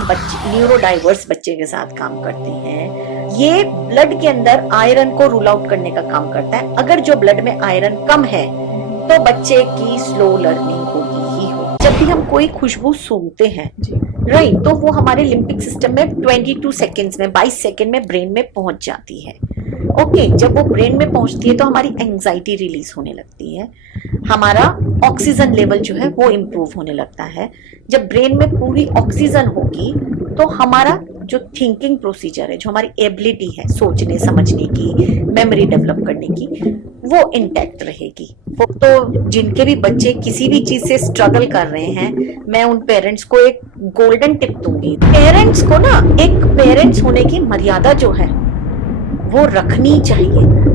बच्चे neuro diverse बच्चे के साथ काम करते हैं। ये ब्लड के अंदर आयरन को रूल आउट करने का काम करता है। अगर जो ब्लड में आयरन कम है तो बच्चे की स्लो लर्निंग होगी ही हो। जब भी हम कोई खुशबू सूंघते हैं राइट, तो वो हमारे लिम्बिक सिस्टम में 22 सेकेंड्स में 22 सेकेंड में ब्रेन में पहुंच जाती है। ओके, जब वो ब्रेन में पहुंचती है तो हमारी एंजाइटी रिलीज होने लगती है, हमारा ऑक्सीजन लेवल जो है वो इम्प्रूव होने लगता है। जब ब्रेन में पूरी ऑक्सीजन होगी तो हमारा जो थिंकिंग प्रोसीजर है, जो हमारी एबिलिटी है सोचने समझने की, मेमोरी डेवलप करने की, वो इंटैक्ट रहेगी। तो जिनके भी बच्चे किसी भी चीज से स्ट्रगल कर रहे हैं, मैं उन पेरेंट्स को एक गोल्डन टिप दूंगी। पेरेंट्स को ना एक पेरेंट्स होने की मर्यादा जो है वो रखनी चाहिए।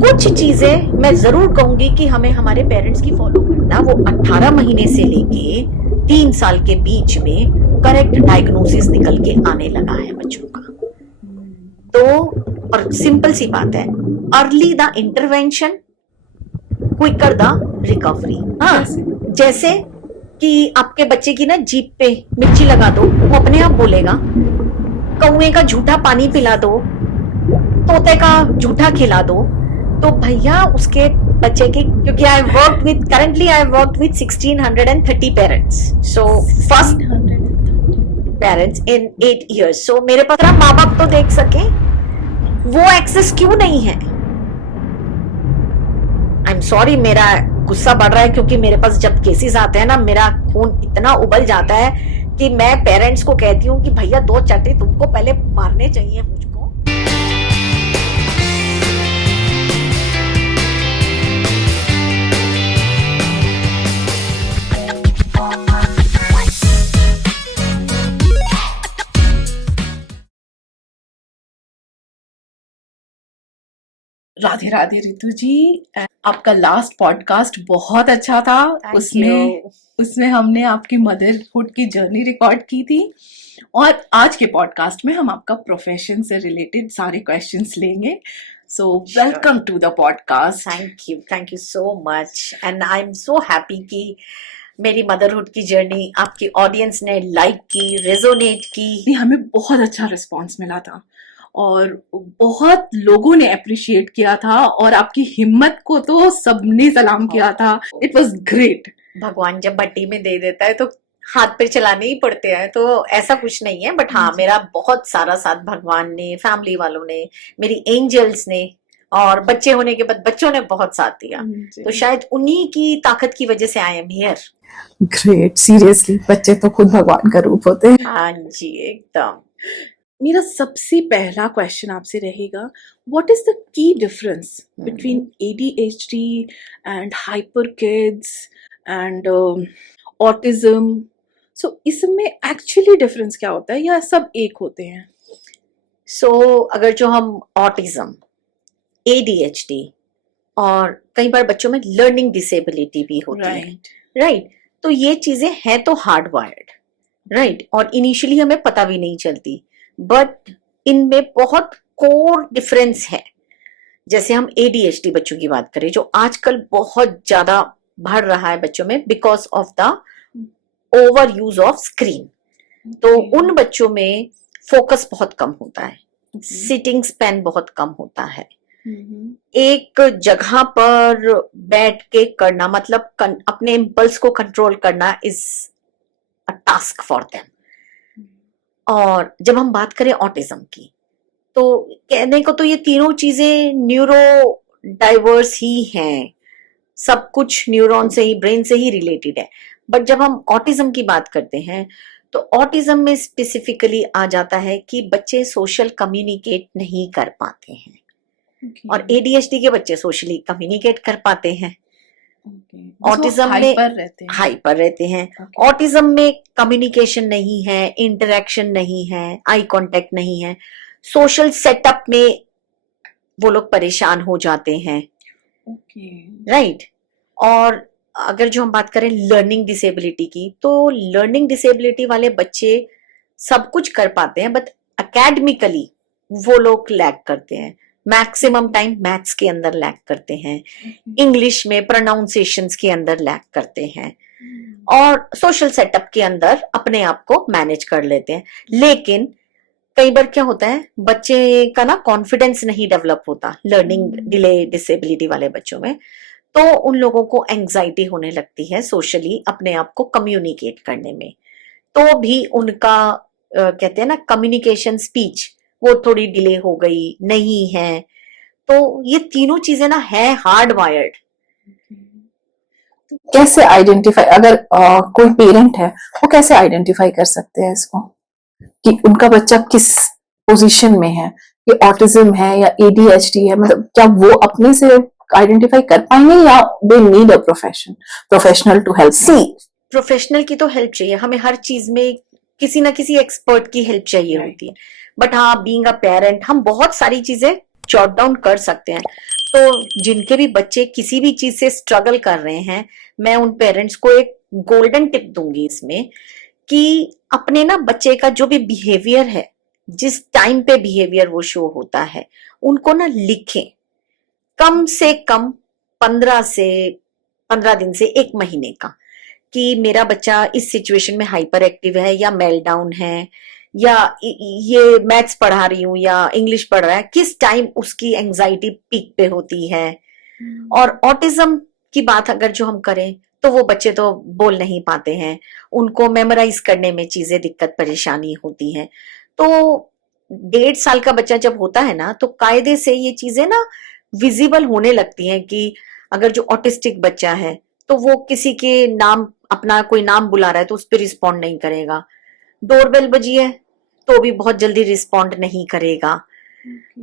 कुछ चीजें मैं जरूर कहूंगी कि हमें हमारे पेरेंट्स की फॉलो करना। वो 18 महीने से लेके 3 साल के बीच में करेक्ट डायग्नोसिस निकल के आने लगा है बच्चों का। तो और सिंपल सी बात है, early the intervention quicker the recovery. हाँ, जैसे कि आपके बच्चे की ना जीभ पे मिर्ची लगा दो, वो अपने आप बोलेगा। कौए का झूठा पानी पिला दो, तोते का झूठा खिला दो, तो भैया उसके बच्चे के, क्योंकि I work with currently I work with 1630 parents, so first parents in 8 years। सो मेरे पास माँ बाप तो देख सके, वो एक्सेस क्यों नहीं है? आई एम सॉरी, मेरा गुस्सा बढ़ रहा है क्योंकि मेरे पास जब केसेस आते हैं ना, मेरा खून इतना उबल जाता है कि मैं पेरेंट्स को कहती हूँ कि भैया 2 चट्टे तुमको पहले मारने चाहिए मुझको। राधे राधे रितु जी, आपका लास्ट पॉडकास्ट बहुत अच्छा था। उसमें हमने आपकी मदरहुड की जर्नी रिकॉर्ड की थी, और आज के पॉडकास्ट में हम आपका प्रोफेशन से रिलेटेड सारे क्वेश्चंस लेंगे। So welcome to the podcast. Thank you so much, and I am so happy कि मेरी मदरहुड की जर्नी आपकी ऑडियंस ने लाइक की, रेजोनेट की। हमें बहुत अच्छा रिस्पॉन्स मिला था और बहुत लोगों ने अप्रिशिएट किया था, और आपकी हिम्मत को तो सबने सलाम किया था। It was great. भगवान जब भट्टी में दे देता है तो हाथ पे चलाने ही पड़ते हैं, तो ऐसा कुछ नहीं है। बट हाँ, मेरा बहुत सारा साथ भगवान ने, फैमिली वालों ने, मेरी एंजल्स ने, और बच्चे होने के बाद बच्चों ने बहुत साथ दिया। तो शायद उन्हीं की ताकत की वजह से I am here. Great, seriously बच्चे तो खुद भगवान का रूप होते हैं। हाँ जी, एकदम। मेरा सबसे पहला क्वेश्चन आपसे रहेगा, what is the key difference between ADHD and hyper kids and autism? So इसमें एक्चुअली डिफरेंस क्या होता है, या सब एक होते हैं? सो अगर जो हम ऑटिज्म, ADHD और कई बार बच्चों में लर्निंग डिसेबिलिटी भी होती है, राइट, तो ये चीजें हैं तो हार्ड वायर्ड, राइट, और इनिशियली हमें पता भी नहीं चलती, बट इनमें बहुत कोर डिफरेंस है। जैसे हम ADHD बच्चों की बात करें, जो आजकल बहुत ज्यादा बढ़ रहा है बच्चों में because of the over use of screen, तो उन बच्चों में फोकस बहुत कम होता है, सिटिंग स्पैन बहुत कम होता है, एक जगह पर बैठ के करना, मतलब अपने इम्पल्स को कंट्रोल करना is a task for them. और जब हम बात करें ऑटिज्म की, तो कहने को तो ये तीनों चीजें न्यूरो डाइवर्स ही हैं, सब कुछ न्यूरॉन से ही, ब्रेन से ही रिलेटेड है। बट जब हम ऑटिज्म की बात करते हैं तो ऑटिज्म में स्पेसिफिकली आ जाता है कि बच्चे सोशल कम्युनिकेट नहीं कर पाते हैं, और ADHD के बच्चे सोशली कम्युनिकेट कर पाते हैं। ऑटिज्म में हाइपर रहते हैं। ऑटिज्म में कम्युनिकेशन नहीं है, इंटरेक्शन नहीं है, आई कांटेक्ट नहीं है, सोशल सेटअप में वो लोग परेशान हो जाते हैं, राइट। और अगर जो हम बात करें लर्निंग डिसेबिलिटी की, तो लर्निंग डिसेबिलिटी वाले बच्चे सब कुछ कर पाते हैं, बट एकेडमिकली वो लोग लैग करते हैं, मैक्सिमम टाइम मैथ्स के अंदर लैग करते हैं, इंग्लिश में प्रोनाउंसिएशंस के अंदर लैग करते हैं, और सोशल सेटअप के अंदर अपने आप को मैनेज कर लेते हैं। लेकिन कई बार क्या होता है, बच्चे का ना कॉन्फिडेंस नहीं डेवलप होता लर्निंग डिले डिसेबिलिटी वाले बच्चों में, तो उन लोगों को एंजाइटी होने लगती है सोशली अपने आप को कम्युनिकेट करने में। तो भी उनका कहते हैं ना कम्युनिकेशन स्पीच वो थोड़ी डिले हो गई नहीं है। तो ये तीनों चीजें ना है हार्ड वायर्ड। कैसे आइडेंटिफाई, अगर कोई पेरेंट है वो कैसे आइडेंटिफाई कर सकते हैं इसको कि उनका बच्चा किस पोजीशन में है, ये ऑटिज्म है या एडीएचडी है, मतलब क्या वो अपने से आइडेंटिफाई कर पाएंगे या they need a professional to help? See professional की तो हेल्प चाहिए हमें, हर चीज में किसी ना किसी एक्सपर्ट की हेल्प चाहिए होती है। बट हाँ, बीइंग अ पेरेंट हम बहुत सारी चीजें जॉट डाउन कर सकते हैं। तो जिनके भी बच्चे किसी भी चीज से स्ट्रगल कर रहे हैं, मैं उन पेरेंट्स को एक गोल्डन टिप दूंगी इसमें कि अपने ना बच्चे का जो भी बिहेवियर है, जिस टाइम पे बिहेवियर वो शो होता है, उनको ना लिखें। कम से कम 15 दिन से 1 महीने का, कि मेरा बच्चा इस सिचुएशन में हाइपर एक्टिव है या मेल्टडाउन है, या ये मैथ्स पढ़ा रही हूँ या इंग्लिश पढ़ रहा है, किस टाइम उसकी एंजाइटी पीक पे होती है। और ऑटिज्म की बात अगर जो हम करें, तो वो बच्चे तो बोल नहीं पाते हैं, उनको मेमोराइज करने में चीजें दिक्कत परेशानी होती है। तो 1.5 साल का बच्चा जब होता है ना, तो कायदे से ये चीजें ना विजिबल होने लगती हैं कि अगर जो ऑटिस्टिक बच्चा है तो वो किसी के नाम, अपना कोई नाम बुला रहा है तो उस पर रिस्पॉन्ड नहीं करेगा। डोरबेल बजी है तो भी बहुत जल्दी रिस्पॉन्ड नहीं करेगा,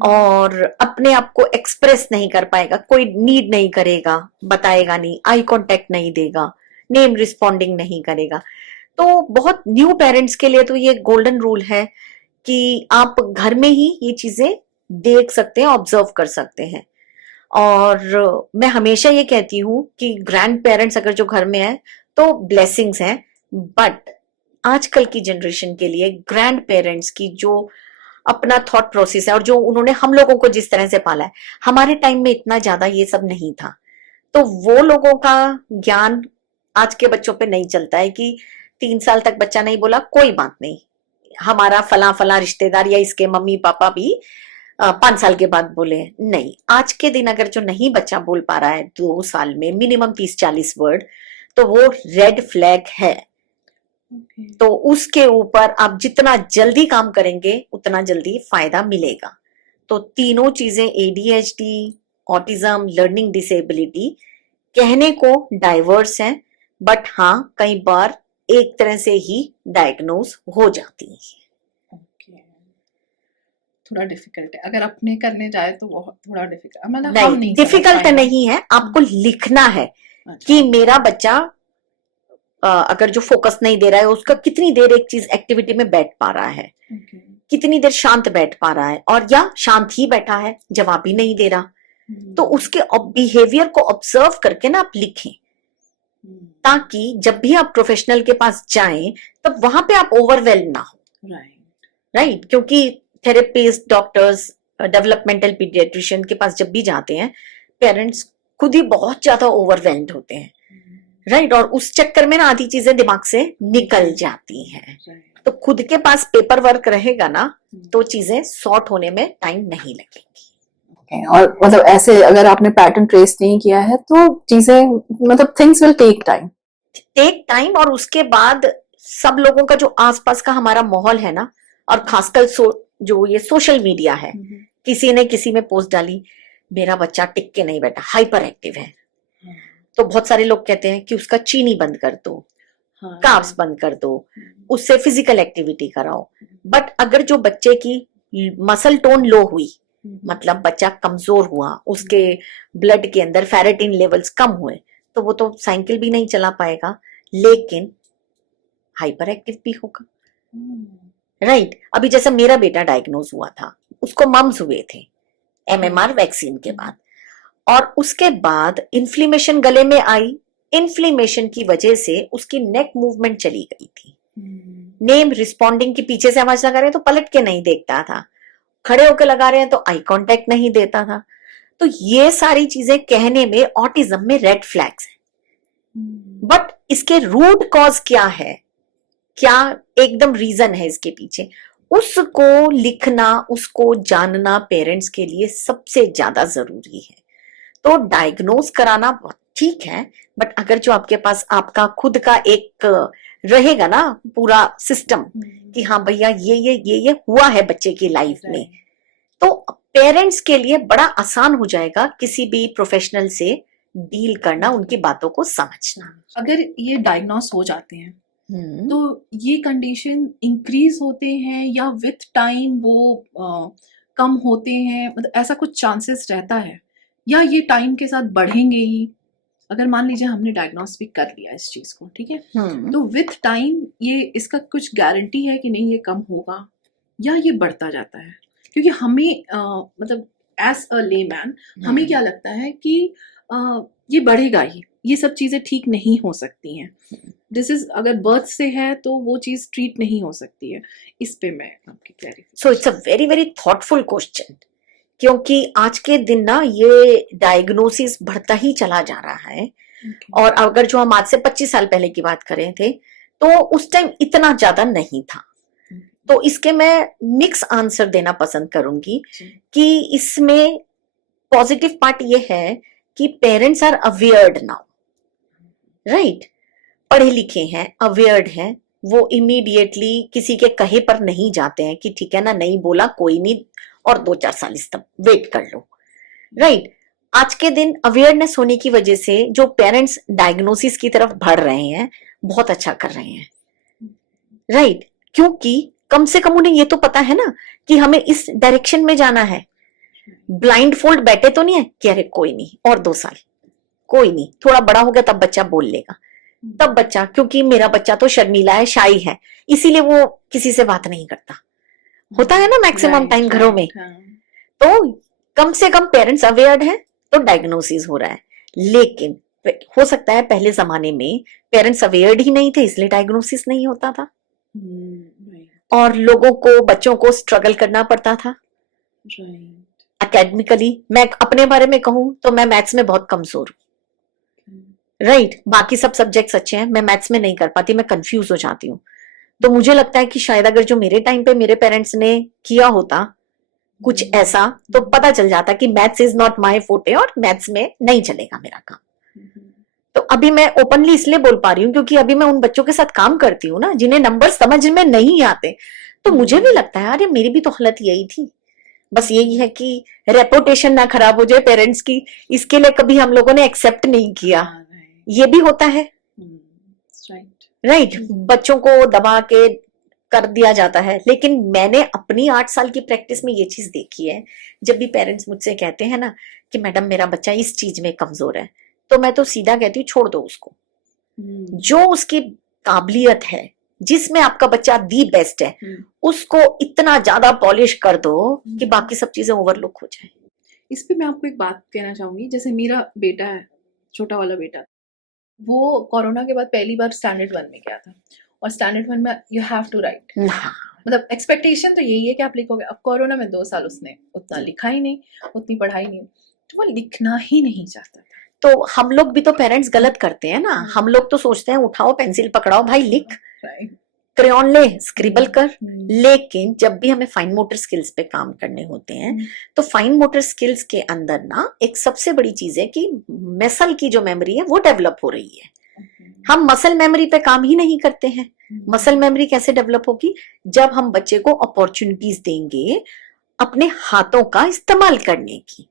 और अपने आप को एक्सप्रेस नहीं कर पाएगा, कोई नीड नहीं करेगा, बताएगा नहीं, आई कांटेक्ट नहीं देगा, नेम रिस्पॉन्डिंग नहीं करेगा। तो बहुत न्यू पेरेंट्स के लिए तो ये गोल्डन रूल है कि आप घर में ही ये चीजें देख सकते हैं, ऑब्जर्व कर सकते हैं। और मैं हमेशा ये कहती हूँ कि ग्रैंड पेरेंट्स अगर जो घर में है तो ब्लेसिंग्स हैं, बट आजकल की जनरेशन के लिए ग्रैंड पेरेंट्स की जो अपना थॉट प्रोसेस है और जो उन्होंने हम लोगों को जिस तरह से पाला है, हमारे टाइम में इतना ज्यादा ये सब नहीं था। तो वो लोगों का ज्ञान आज के बच्चों पे नहीं चलता है कि 3 साल तक बच्चा नहीं बोला कोई बात नहीं, हमारा फला फला रिश्तेदार या इसके मम्मी पापा भी 5 साल के बाद बोले। नहीं, आज के दिन अगर जो नहीं बच्चा बोल पा रहा है 2 साल में मिनिमम 30-40 वर्ड, तो वो रेड फ्लैग है। तो उसके ऊपर आप जितना जल्दी काम करेंगे उतना जल्दी फायदा मिलेगा। तो तीनों चीजें एडीएचडी, ऑटिज्म, लर्निंग डिसेबिलिटी कहने को डाइवर्स हैं, बट हाँ कई बार एक तरह से ही डायग्नोज हो जाती है। थोड़ा डिफिकल्ट है, अगर अपने करने जाए तो बहुत थोड़ा डिफिकल्ट, मतलब हम नहीं, डिफिकल्ट नहीं है, आपको लिखना है कि मेरा बच्चा अगर जो फोकस नहीं दे रहा है, उसका कितनी देर एक चीज एक्टिविटी में बैठ पा रहा है, कितनी देर शांत बैठ पा रहा है, और या शांत ही बैठा है, जवाब ही नहीं दे रहा। तो उसके बिहेवियर को ऑब्जर्व करके ना आप लिखें, ताकि जब भी आप प्रोफेशनल के पास जाएं तब वहां पे आप ओवरवेल्म ना हो। राइट, क्योंकि थेरेपिस्ट, डॉक्टर्स, डेवलपमेंटल पीडियाट्रिशियन के पास जब भी जाते हैं, पेरेंट्स खुद ही बहुत ज्यादा ओवरवेल्म्ड होते हैं। राइट, और उस चक्कर में ना आधी चीजें दिमाग से निकल जाती हैं। तो खुद के पास पेपर वर्क रहेगा ना, तो चीजें सॉर्ट होने में टाइम नहीं लगेंगी। और मतलब ऐसे अगर आपने पैटर्न ट्रेस नहीं किया है तो चीजें, मतलब थिंग्स विल टेक टाइम। और उसके बाद सब लोगों का जो आसपास का हमारा माहौल है ना, और खासकर जो ये सोशल मीडिया है, किसी ने किसी में पोस्ट डाली, मेरा बच्चा टिक के नहीं बैठा, हाइपर एक्टिव है, तो बहुत सारे लोग कहते हैं कि उसका चीनी बंद कर दो, कार्ब्स बंद कर दो, उससे फिजिकल एक्टिविटी कराओ। बट अगर जो बच्चे की मसल टोन लो हुई, मतलब बच्चा कमजोर हुआ, उसके ब्लड के अंदर फेरेटिन लेवल्स कम हुए, तो वो तो साइकिल भी नहीं चला पाएगा, लेकिन हाइपर एक्टिव भी होगा। राइट, अभी जैसे मेरा बेटा डायग्नोज हुआ था, उसको मम्स हुए थे एमएमआर वैक्सीन के बाद, और उसके बाद इन्फ्लेमेशन गले में आई, इन्फ्लेमेशन की वजह से उसकी नेक मूवमेंट चली गई थी। नेम रिस्पॉन्डिंग की पीछे से आवाज लगा रहे हैं तो पलट के नहीं देखता था, खड़े होकर लगा रहे हैं तो आई कांटेक्ट नहीं देता था। तो ये सारी चीजें कहने में ऑटिज्म में रेड फ्लैग्स हैं। बट इसके रूट कॉज क्या है, क्या एकदम रीजन है इसके पीछे, उसको लिखना, उसको जानना पेरेंट्स के लिए सबसे ज्यादा जरूरी है। तो डायग्नोज कराना ठीक है, बट अगर जो आपके पास आपका खुद का एक रहेगा ना पूरा सिस्टम कि हाँ भैया ये हुआ है बच्चे की लाइफ में, तो पेरेंट्स के लिए बड़ा आसान हो जाएगा किसी भी प्रोफेशनल से डील करना, उनकी बातों को समझना। अगर ये डायग्नोस हो जाते हैं तो ये कंडीशन इंक्रीज होते हैं या विथ टाइम वो कम होते हैं, मतलब ऐसा कुछ चांसेस रहता है या ये टाइम के साथ बढ़ेंगे ही? अगर मान लीजिए हमने डायग्नोस भी कर लिया इस चीज को, ठीक है, तो विथ टाइम ये इसका कुछ गारंटी है कि नहीं ये कम होगा या ये बढ़ता जाता है? क्योंकि हमें मतलब एज अ लेमैन हमें क्या लगता है कि ये बढ़ेगा ही, ये सब चीजें ठीक नहीं हो सकती हैं। दिस इज अगर बर्थ से है तो वो चीज ट्रीट नहीं हो सकती है। इस पे मैं आपकी clarification. So it's a very very thoughtful question, क्योंकि आज के दिन ना ये डायग्नोसिस बढ़ता ही चला जा रहा है। और अगर जो हम आज से 25 साल पहले की बात करें थे तो उस टाइम इतना ज्यादा नहीं था। तो इसके मैं मिक्स आंसर देना पसंद करूंगी कि इसमें पॉजिटिव पार्ट ये है कि parents are awared now, right, पढ़े लिखे हैं, अवेयर्ड हैं, वो इमीडिएटली किसी के कहे पर नहीं जाते हैं कि ठीक है ना, नहीं बोला कोई नहीं और 2-4 साल इस तक वेट कर लो, राइट। आज के दिन अवेयरनेस होने की वजह से जो पेरेंट्स डायग्नोसिस की तरफ बढ़ रहे हैं बहुत अच्छा कर रहे हैं, राइट, क्योंकि कम से कम उन्हें ये तो पता है ना कि हमें इस डायरेक्शन में जाना है। ब्लाइंड फोल्ड बैठे तो नहीं है कि अरे कोई नहीं और 2 साल, कोई नहीं, थोड़ा बड़ा हो गया तब बच्चा बोल लेगा, तब बच्चा, क्योंकि मेरा बच्चा तो शर्मीला है, शाई है, इसीलिए वो किसी से बात नहीं करता, होता है ना मैक्सिमम टाइम घरों में। तो कम से कम पेरेंट्स अवेयर हैं तो डायग्नोसिस हो रहा है। लेकिन हो सकता है पहले जमाने में पेरेंट्स अवेयर ही नहीं थे इसलिए डायग्नोसिस नहीं होता था और लोगों को, बच्चों को स्ट्रगल करना पड़ता था एकेडमिकली। मैं अपने बारे में कहूं तो मैं मैथ्स में बहुत कमजोर हूँ, राइट, बाकी सब सब्जेक्ट्स अच्छे हैं, मैं मैथ्स में नहीं कर पाती, मैं कंफ्यूज हो जाती हूँ। तो मुझे लगता है कि शायद अगर जो मेरे टाइम पे मेरे पेरेंट्स ने किया होता कुछ ऐसा तो पता चल जाता कि मैथ्स इज नॉट माय फोटे और मैथ्स में नहीं चलेगा मेरा काम। तो अभी मैं ओपनली इसलिए बोल पा रही हूँ क्योंकि अभी मैं उन बच्चों के साथ काम करती हूँ ना जिन्हें नंबर समझ में नहीं आते, तो मुझे भी लगता है अरे मेरी भी तो हालत यही थी। बस यही है कि रेपुटेशन ना खराब हो जाए पेरेंट्स की, इसके लिए कभी हम लोगों ने एक्सेप्ट नहीं किया, ये भी होता है, राइट, बच्चों को दबा के कर दिया जाता है। लेकिन मैंने अपनी 8 साल की प्रैक्टिस में ये चीज देखी है, जब भी पेरेंट्स मुझसे कहते हैं ना कि मैडम मेरा बच्चा इस चीज में कमजोर है, तो मैं तो सीधा कहती हूँ छोड़ दो उसको, जो उसकी काबिलियत है, जिसमें आपका बच्चा दी बेस्ट है, उसको इतना ज्यादा पॉलिश कर दो कि बाकी सब चीजें ओवरलुक हो जाए। इस पे मैं आपको एक बात कहना चाहूंगी, जैसे मेरा बेटा है, छोटा वाला बेटा, वो कोरोना के बाद पहली बार स्टैंडर्ड 1 में गया था और स्टैंडर्ड 1 में यू हैव टू राइट, मतलब एक्सपेक्टेशन तो यही है कि आप लिखोगे। अब कोरोना में 2 साल उसने उतना लिखा ही नहीं, उतनी पढ़ाई नहीं, तो वो लिखना ही नहीं चाहता था। तो हम लोग भी तो पेरेंट्स गलत करते हैं ना, हम लोग तो सोचते हैं उठाओ पेंसिल पकड़ाओ भाई लिख, क्रेयॉन ले स्क्रिबल कर। लेकिन जब भी हमें फाइन मोटर स्किल्स पे काम करने होते हैं तो फाइन मोटर स्किल्स के अंदर ना एक सबसे बड़ी चीज है कि मसल की जो मेमोरी है वो डेवलप हो रही है। हम मसल मेमोरी पे काम ही नहीं करते हैं। मसल मेमोरी कैसे डेवलप होगी? जब हम बच्चे को अपॉर्चुनिटीज देंगे अपने हाथों का इस्तेमाल करने की,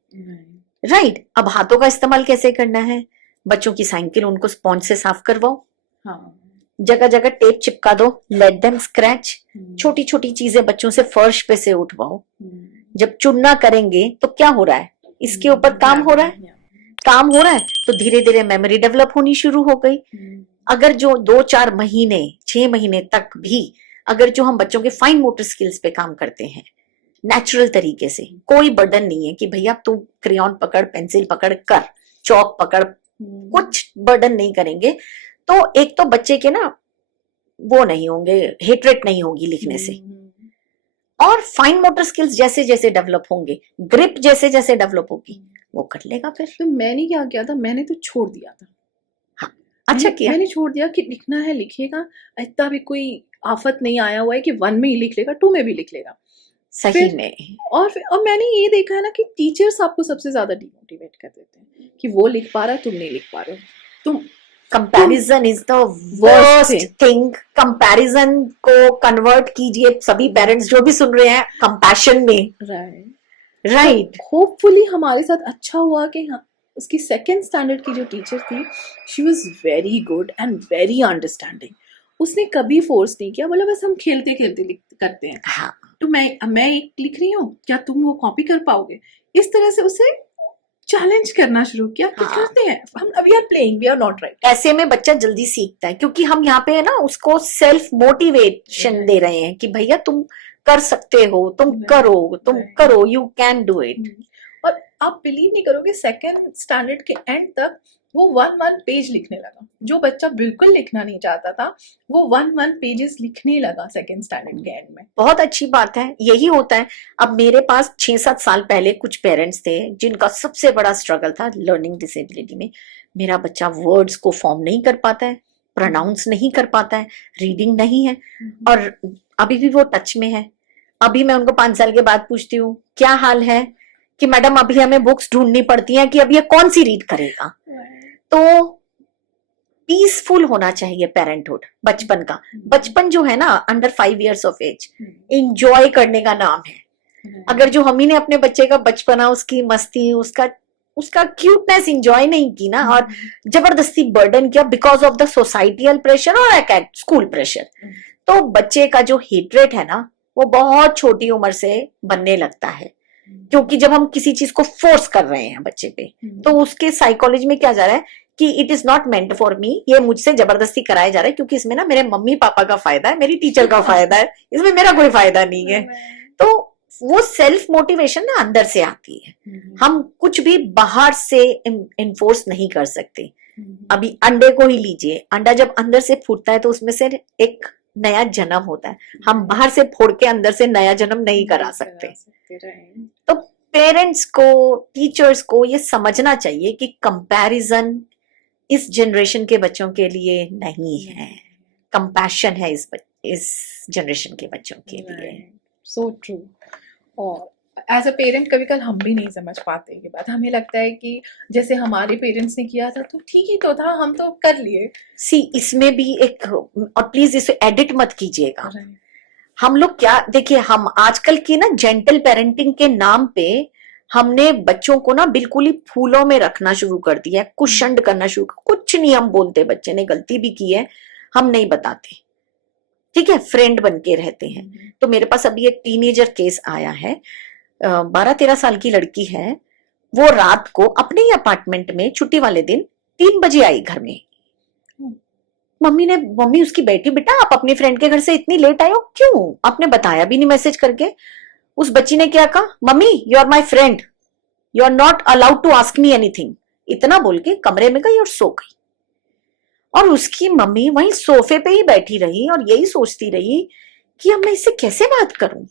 राइट। अब हाथों का इस्तेमाल कैसे करना है? बच्चों की साइकिल उनको स्पॉन्ज से साफ करवाओ, जगह जगह टेप चिपका दो, लेट देम स्क्रैच, छोटी छोटी चीजें बच्चों से फर्श पे से उठवाओ। जब चुनना करेंगे तो क्या हो रहा है, इसके ऊपर काम हो रहा है, काम हो रहा है, तो धीरे धीरे मेमोरी डेवलप होनी शुरू हो गई। अगर जो 2-4 महीने 6 महीने तक भी अगर जो हम बच्चों के फाइन मोटर स्किल्स पे काम करते हैं नेचुरल तरीके से, कोई बर्डन नहीं है कि भैया तू क्रेयॉन पकड़, पेंसिल पकड़, कर, चौक पकड़, कुछ बर्डन नहीं करेंगे, तो एक तो बच्चे के ना वो नहीं होंगे, हेट्रेट नहीं होगी लिखने से, और फाइन मोटर स्किल्स जैसे जैसे डेवलप होंगे, ग्रिप जैसे जैसे डेवलप होगी, वो कर लेगा। फिर तो मैंने क्या किया था, मैंने तो छोड़ दिया था। हाँ, अच्छा किया। मैंने छोड़ दिया कि लिखना है लिखेगा, इतना भी कोई आफत नहीं आया हुआ है कि 1 में ही लिख लेगा, 2 में भी लिख लेगा। सही फिर- में और मैंने ये देखा है ना कि टीचर्स आपको सबसे ज्यादा डिमोटिवेट कर देते हैं कि वो लिख पा रहा है, तुम नहीं लिख पा रहे हो, तुम comparison is the Worst worst thing. Comparison को कन्वर्ट कीजिए सभी पेरेंट्स जो भी सुन रहे हैं कंपैशन में। राइट राइट होपफुली हमारे साथ अच्छा हुआ कि हाँ, उसकी सेकेंड स्टैंडर्ड की जो टीचर थी, she was very good and very understanding. उसने कभी फोर्स नहीं किया, बोला बस हम खेलते खेलते करते हैं, हाँ तो मैं एक लिख रही हूँ, क्या तुम वो कॉपी कर पाओगे? इस तरह से उसे चैलेंज करना शुरू किया कि हाँ। करते हैं हम, we are playing, we are not right. ऐसे में बच्चा जल्दी सीखता है क्योंकि हम यहाँ पे है ना उसको सेल्फ मोटिवेशन दे रहे हैं कि भैया तुम कर सकते हो, तुम करो, यू कैन डू इट। और आप बिलीव नहीं करोगे, सेकेंड स्टैंडर्ड के एंड तक वो 1 पेज लिखने लगा। जो बच्चा बिल्कुल लिखना नहीं चाहता था, वो 1 पेजेस लिखने लगा सेकेंड स्टैंडर्ड के एंड में। बहुत अच्छी बात है, यही होता है। अब मेरे पास 6-7 साल पहले कुछ पेरेंट्स थे जिनका सबसे बड़ा स्ट्रगल था लर्निंग डिसेबिलिटी में। मेरा बच्चा वर्ड्स को फॉर्म नहीं कर पाता है, प्रोनाउंस नहीं कर पाता है, रीडिंग नहीं है, और अभी भी वो टच में है। अभी मैं उनको 5 साल के बाद पूछती हूँ क्या हाल है, कि मैडम अभी हमें बुक्स ढूंढनी पड़ती हैं कि अब ये कौन सी रीड करेगा। तो पीसफुल होना चाहिए पेरेंटहुड, बचपन का। बचपन जो है ना under 5 years of age enjoy करने का नाम है। अगर जो हम ही ने अपने बच्चे का बचपना, उसकी मस्ती, उसका क्यूटनेस इंजॉय नहीं की ना, और जबरदस्ती बर्डन किया because of the societal pressure और स्कूल प्रेशर, तो बच्चे का जो हेट्रेट है ना वो बहुत छोटी उम्र से बनने लगता है। क्योंकि जब हम किसी चीज को फोर्स कर रहे हैं बच्चे पे, तो उसके साइकोलॉजी में क्या जा रहा है कि it is not meant for me, ये मुझसे जबरदस्ती कराया जा रहा है क्योंकि इसमें ना मेरे मम्मी पापा का फायदा है, मेरी टीचर का फायदा है, इसमें मेरा कोई फायदा नहीं है। तो वो सेल्फ मोटिवेशन ना अंदर से आती है, हम कुछ भी बाहर से इन्फोर्स नहीं कर सकते। अभी अंडे को ही लीजिए, अंडा जब अंदर से फूटता है तो उसमें से एक नया जन्म होता है, हम बाहर से फोड़ के अंदर से नया जन्म नहीं करा सकते। तो पेरेंट्स को, टीचर्स को ये समझना चाहिए कि कंपैरिजन इस जनरेशन के बच्चों के लिए नहीं है, कंपैशन है इस जनरेशन के बच्चों के लिए। So true. और एज अ पेरेंट कभी कल हम भी नहीं समझ पाते ये बात, हमें लगता है कि जैसे हमारे पेरेंट्स ने किया था तो ठीक ही तो था, हम तो कर लिए। सी इसमें भी एक, और प्लीज इसे एडिट मत कीजिएगा। हम लोग क्या देखिए, हम आजकल की ना जेंटल पेरेंटिंग के नाम पे हमने बच्चों को ना बिल्कुल ही फूलों में रखना शुरू कर दिया है, कुशंड करना शुरू। कुछ नहीं हम बोलते, बच्चे ने गलती भी की है हम नहीं बताते, ठीक है, फ्रेंड बन के रहते हैं। तो मेरे पास अभी एक टीनेजर केस आया है, 12-13 साल की लड़की है, वो रात को अपने ही अपार्टमेंट में छुट्टी वाले दिन 3 बजे आई घर में। मम्मी उसकी बेटी, बेटा आप अपनी फ्रेंड के घर से इतनी लेट आए हो क्यों? आपने बताया भी नहीं मैसेज करके। उस बच्ची ने क्या कहा, mummy you are my friend, you are not allowed to ask me anything, इतना बोल के कमरे में गई और सो गई। और उसकी मम्मी वहीं सोफे पे ही बैठी रही और यही सोचती रही कि अब मैं इससे कैसे बात करूं,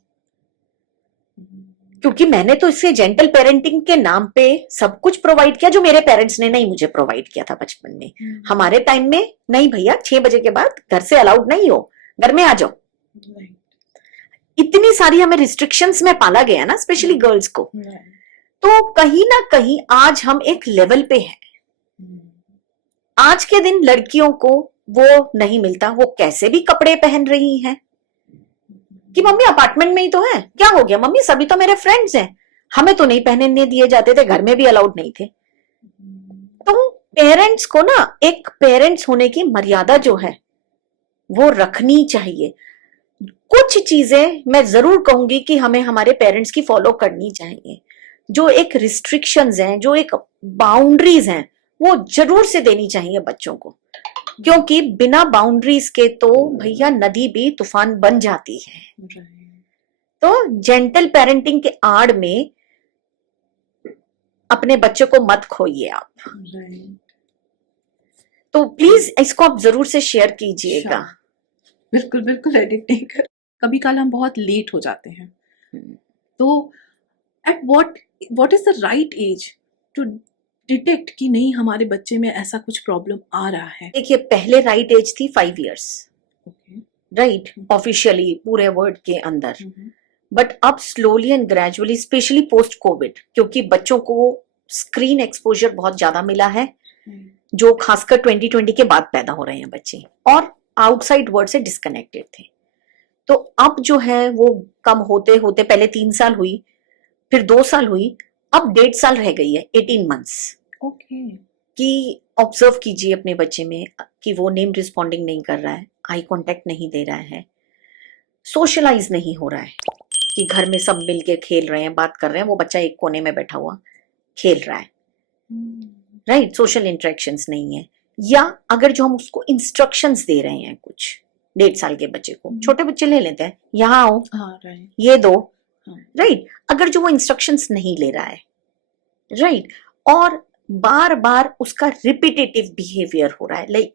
क्योंकि मैंने तो इससे जेंटल पेरेंटिंग के नाम पे सब कुछ प्रोवाइड किया जो मेरे पेरेंट्स ने नहीं मुझे प्रोवाइड किया था बचपन में। हमारे टाइम में नहीं भैया, 6 बजे के बाद घर से अलाउड नहीं हो, घर में आ जाओ। इतनी सारी हमें रिस्ट्रिक्शंस में पाला गया ना, स्पेशली गर्ल्स को। तो कहीं ना कहीं आज हम एक लेवल पे हैं। आज के दिन लड़कियों को वो नहीं मिलता, वो कैसे भी कपड़े पहन रही हैं कि मम्मी अपार्टमेंट में ही तो है, क्या हो गया मम्मी, सभी तो मेरे फ्रेंड्स हैं, हमें तो नहीं पहनने दिए जाते थे, घर में भी अलाउड नहीं थे। तो पेरेंट्स को ना एक पेरेंट्स होने की मर्यादा जो है वो रखनी चाहिए। कुछ चीजें मैं जरूर कहूंगी कि हमें हमारे पेरेंट्स की फॉलो करनी चाहिए, जो एक रिस्ट्रिक्शंस हैं, जो एक बाउंड्रीज हैं, वो जरूर से देनी चाहिए बच्चों को, क्योंकि बिना बाउंड्रीज के तो भैया नदी भी तूफान बन जाती है। तो जेंटल पेरेंटिंग के आड़ में अपने बच्चों को मत खोइए आप। तो प्लीज इसको आप जरूर से शेयर कीजिएगा। बिल्कुल बिल्कुल एडिट नहीं कर। कभी काल हम बहुत लेट हो जाते हैं, तो at what is the right age to detect कि नहीं हमारे बच्चे में ऐसा कुछ प्रॉब्लम आ रहा है? देखिए, पहले राइट एज थी 5 इयर्स, ओके। राइट, ऑफिशियली पूरे वर्ड के अंदर। बट अब slowly and gradually, specially post Covid, क्योंकि बच्चों को स्क्रीन एक्सपोजर बहुत ज्यादा मिला है, जो खासकर 2020 के बाद पैदा हो रहे हैं बच्चे, और आउटसाइड वर्ल्ड से डिस्कनेक्टेड थे। तो अब जो है वो कम होते होते, पहले 3 साल हुई, फिर 2 साल हुई, अब 1.5 साल रह गई है, 18 मंथ्स। ओके। कि ऑब्जर्व कीजिए अपने बच्चे में कि वो नेम रिस्पॉन्डिंग नहीं कर रहा है, आई कांटेक्ट नहीं दे रहा है, सोशलाइज नहीं हो रहा है, कि घर में सब मिलके खेल रहे हैं, बात कर रहे हैं, वो बच्चा एक कोने में बैठा हुआ खेल रहा है, राइट, सोशल इंटरेक्शंस नहीं है। या अगर जो हम उसको इंस्ट्रक्शंस दे रहे हैं कुछ 1.5 साल के बच्चे को, छोटे बच्चे ले लेते हैं, यहाँ आओ, हाँ, राइट, ये दो, हाँ, राइट, अगर जो वो इंस्ट्रक्शंस नहीं ले रहा है, राइट, और बार बार उसका रिपीटेटिव बिहेवियर हो रहा है, लाइक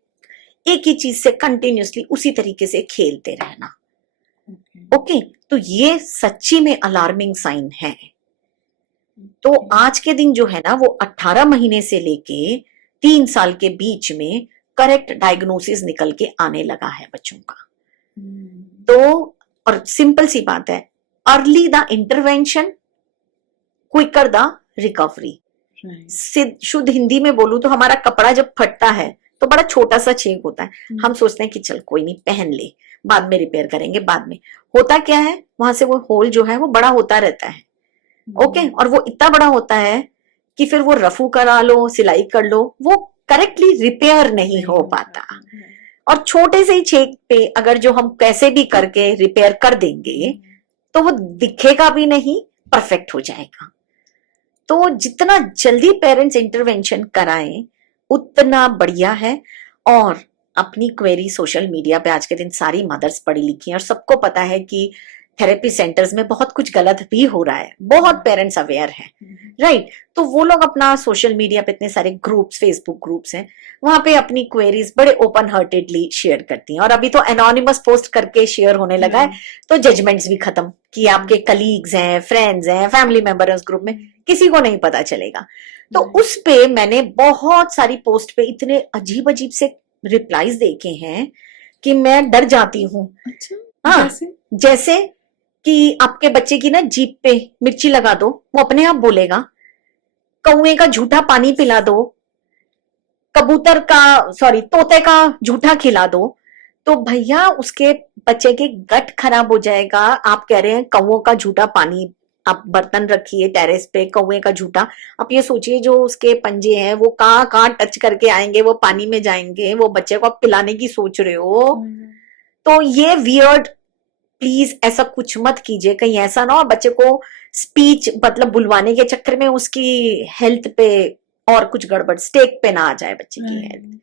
एक ही चीज से कंटिन्यूअसली उसी तरीके से खेलते रहना, ओके, तो ये सच्ची में अलार्मिंग साइन है। तो आज के दिन जो है ना, वो 18 महीने से लेके 3 साल के बीच में करेक्ट डायग्नोसिस निकल के आने लगा है बच्चों का। तो और सिंपल सी बात है, early the intervention, quicker the recovery. शुद्ध हिंदी में बोलूं तो हमारा कपड़ा जब फटता है तो बड़ा छोटा सा छेद होता है, हम सोचते हैं कि चल कोई नहीं, पहन ले, बाद में रिपेयर करेंगे, बाद में। होता क्या है, वहां से वो होल जो है वो बड़ा होता रहता है, ओके, और वो इतना बड़ा होता है कि फिर वो रफू करा लो, सिलाई कर लो, वो करेक्टली रिपेयर नहीं हो पाता। और छोटे से ही छेद पे अगर जो हम कैसे भी करके रिपेयर कर देंगे तो वो दिखेगा भी नहीं, परफेक्ट हो जाएगा। तो जितना जल्दी पेरेंट्स इंटरवेंशन कराएं उतना बढ़िया है। और अपनी क्वेरी सोशल मीडिया पे आज के दिन सारी मदर्स पढ़ी लिखी हैं और सबको पता है कि थेरेपी सेंटर्स में बहुत कुछ गलत भी हो रहा है, बहुत पेरेंट्स अवेयर हैं, राइट। तो वो लोग अपना सोशल मीडिया पे इतने सारे ग्रुप्स, फेसबुक ग्रुप्स हैं, वहां पे अपनी क्वेरीज बड़े ओपन हार्टेडली शेयर करती हैं। और अभी तो एनोनिमस पोस्ट करके शेयर होने लगा है, तो जजमेंट्स भी खत्म कि आपके कलीग्स हैं, फ्रेंड्स हैं, फैमिली मेंबर उस ग्रुप में, किसी को नहीं पता चलेगा। तो उस पे मैंने बहुत सारी पोस्ट पे इतने अजीब अजीब से रिप्लाईज देखे हैं कि मैं डर जाती हूँ। अच्छा, हाँ, जैसे कि आपके बच्चे की ना जीभ पे मिर्ची लगा दो, वो अपने आप बोलेगा, कौए का झूठा पानी पिला दो, कबूतर का तोते का झूठा खिला दो। तो भैया उसके बच्चे के गट खराब हो जाएगा। आप कह रहे हैं कौओं का झूठा पानी, आप बर्तन रखिए टेरेस पे, कौए का झूठा, आप ये सोचिए जो उसके पंजे हैं वो कहाँ टच करके आएंगे, वो पानी में जाएंगे, वो बच्चे को आप पिलाने की सोच रहे हो। तो ये वियर्ड, प्लीज ऐसा कुछ मत कीजिए, कहीं ऐसा ना हो बच्चे को स्पीच मतलब बुलवाने के चक्कर में उसकी हेल्थ पे और कुछ गड़बड़, स्टेक पे ना आ जाए बच्चे की हेल्थ।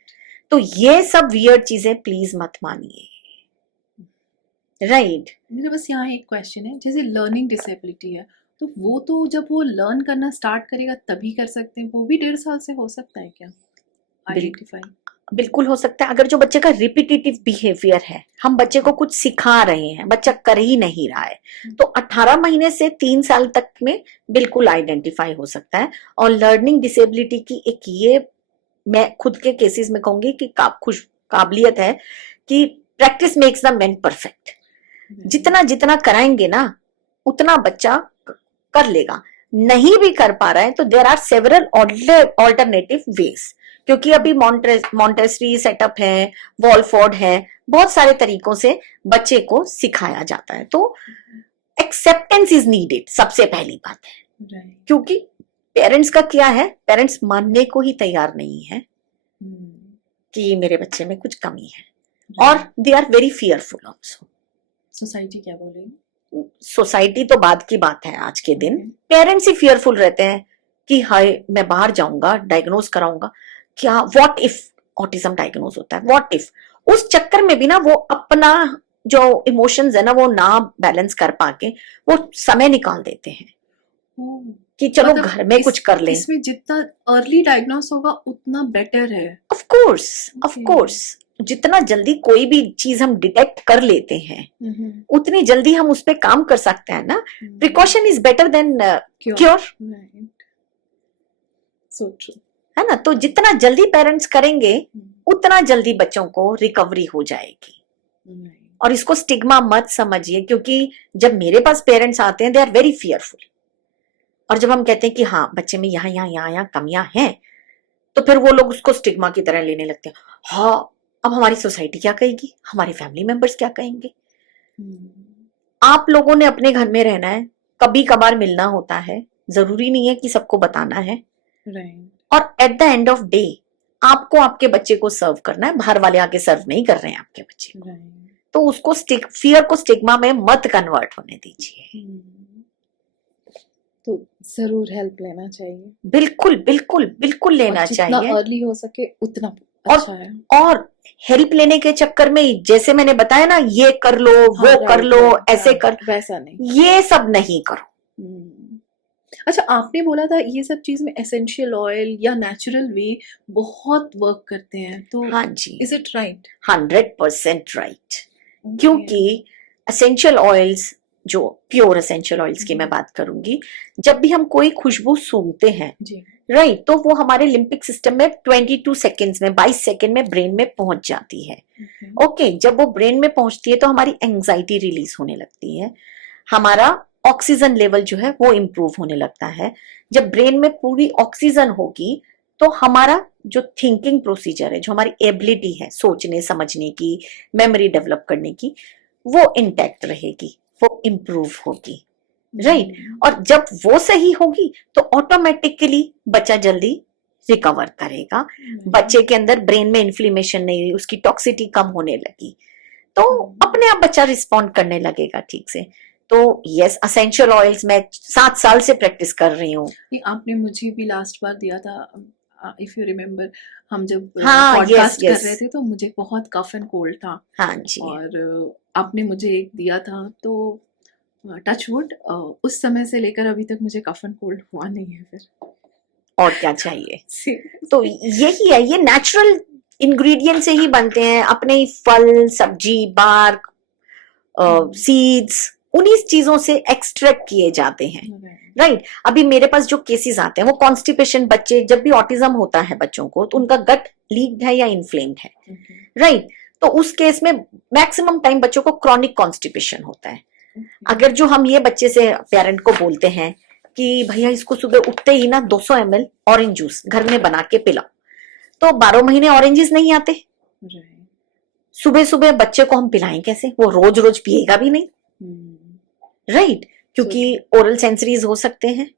तो ये सब वियर्ड चीजें प्लीज मत मानिए, राइट। मेरा बस यहाँ एक क्वेश्चन है, जैसे लर्निंग डिसेबिलिटी है, तो वो तो जब वो लर्न करना स्टार्ट करेगा तभी कर सकते हैं, वो भी 1.5 साल से हो सकता है क्या आइडेंटिफाई? बिल्कुल हो सकता है। अगर जो बच्चे का रिपीटेटिव बिहेवियर है, हम बच्चे को कुछ सिखा रहे हैं, बच्चा कर ही नहीं रहा है, तो 18 महीने से 3 साल तक में बिल्कुल आइडेंटिफाई हो सकता है। और लर्निंग डिसेबिलिटी की एक ये मैं खुद के केसेस में कहूंगी कि खुश काबिलियत है कि practice makes the man perfect. जितना जितना कराएंगे ना उतना बच्चा कर लेगा। नहीं भी कर पा रहा है तो there are several alternative ways, क्योंकि अभी मॉन्टेसरी सेटअप है, वॉलफोर्ड है, बहुत सारे तरीकों से बच्चे को सिखाया जाता है। तो एक्सेप्टेंस इज नीडेड, सबसे पहली बात है, क्योंकि पेरेंट्स का क्या है, पेरेंट्स मानने को ही तैयार नहीं है कि मेरे बच्चे में कुछ कमी है, और they are very fearful also. Society क्या बोलेगी? सोसाइटी तो बाद की बात है, आज के दिन पेरेंट्स ही फियरफुल रहते हैं कि हाय मैं बाहर जाऊंगा, डायग्नोज कराऊंगा, क्या व्हाट इफ ऑटिज्म डायग्नोज होता है, व्हाट इफ। उस चक्कर में भी ना वो अपना जो इमोशंस है ना वो ना बैलेंस कर पाके वो समय निकाल देते हैं कि चलो मतलब घर में कुछ कर लें। इसमें जितना अर्ली डायग्नोस होगा उतना बेटर है। ऑफ कोर्स जितना जल्दी कोई भी चीज हम डिटेक्ट कर लेते हैं उतनी जल्दी हम उस पर काम कर सकते हैं ना। Precaution is better than cure. So true. है ना। तो जितना जल्दी पेरेंट्स करेंगे उतना जल्दी बच्चों को रिकवरी हो जाएगी। और इसको स्टिग्मा मत समझिए, क्योंकि जब मेरे पास पेरेंट्स आते हैं दे आर वेरी फियरफुल, और जब हम कहते हैं कि हाँ बच्चे में यहाँ कमियां हैं, तो फिर वो लोग उसको स्टिग्मा की तरह लेने लगते हैं। हाँ अब हमारी सोसाइटी क्या कहेगी, हमारे फैमिली मेंबर्स क्या कहेंगे। आप लोगों ने अपने घर में रहना है, कभी कभार मिलना होता है, जरूरी नहीं है कि सबको बताना है। और at the end of day आपको आपके बच्चे को सर्व करना है, बाहर वाले आके सर्व नहीं कर रहे हैं आपके बच्चे को। तो उसको फियर को स्टिग्मा में मत कन्वर्ट होने दीजिए। तो जरूर हेल्प लेना चाहिए, बिल्कुल बिल्कुल बिल्कुल लेना चाहिए, जितना अर्ली हो सके उतना अच्छा है। और हेल्प लेने के चक्कर में जैसे मैंने बताया ना, ये कर लो वो कर लो ऐसे कर, वैसा नहीं, ये सब नहीं करो। अच्छा, आपने बोला था ये सब चीज में एसेंशियल ऑयल या नेचुरल वे बहुत वर्क करते हैं, तो हाँ जी, इज इट राइट? 100% राइट। क्योंकि एसेंशियल ऑयल्स, जो प्योर एसेंशियल ऑयल्स की मैं बात करूंगी, जब भी हम कोई खुशबू सूंघते हैं राइट, तो वो हमारे लिम्पिक सिस्टम में 22 सेकेंड्स में, 22 सेकेंड में ब्रेन में पहुंच जाती है। ओके, जब वो ब्रेन में पहुंचती है तो हमारी एंजाइटी रिलीज होने लगती है, हमारा ऑक्सीजन लेवल जो है वो इम्प्रूव होने लगता है। जब ब्रेन में पूरी ऑक्सीजन होगी तो हमारा जो थिंकिंग प्रोसीजर है, जो हमारी एबिलिटी है सोचने समझने की, मेमोरी डेवलप करने की, वो इंटैक्ट रहेगी, वो इम्प्रूव होगी राइट। और जब वो सही होगी तो ऑटोमेटिकली बच्चा जल्दी रिकवर करेगा। बच्चे के अंदर ब्रेन में इन्फ्लेमेशन नहीं हुई, उसकी टॉक्सिटी कम होने लगी, तो अपने आप बच्चा रिस्पॉन्ड करने लगेगा ठीक से। तो यस, एसेंशियल ऑयल्स मैं 7 साल से प्रैक्टिस कर रही हूँ। आपने मुझे भी लास्ट बार दिया था, इफ यू रिमेम्बर, हम जब पॉडकास्ट कर रहे थे तो मुझे बहुत कफ एंड कोल्ड था। हाँ जी, और आपने मुझे एक दिया था, तो टच वुड उस समय से लेकर अभी तक मुझे कफ एंड कोल्ड हुआ नहीं है। फिर और क्या चाहिए। तो यही है, ये नेचुरल इंग्रेडिएंट से ही बनते हैं, अपने ही फल सब्जी बार्क सीड्स, उन्हीं चीजों से एक्सट्रैक्ट किए जाते हैं राइट। अभी मेरे पास जो केसेस आते हैं वो कॉन्स्टिपेशन, बच्चे जब भी ऑटिज्म होता है बच्चों को, तो उनका गट लीक्ड है या इन्फ्लेम्ड है राइट। तो उस केस में मैक्सिमम टाइम बच्चों को क्रॉनिक कॉन्स्टिपेशन होता है। अगर जो हम ये बच्चे से पेरेंट को बोलते हैं कि भैया इसको सुबह उठते ही ना 200 ml ऑरेंज जूस घर में बना के पिलाओ, तो 12 महीने ऑरेंजेस नहीं आते। सुबह सुबह बच्चे को हम पिलाएं कैसे, वो रोज रोज पिएगा भी नहीं राइट, क्योंकि ओरल सेंसरीज हो सकते हैं,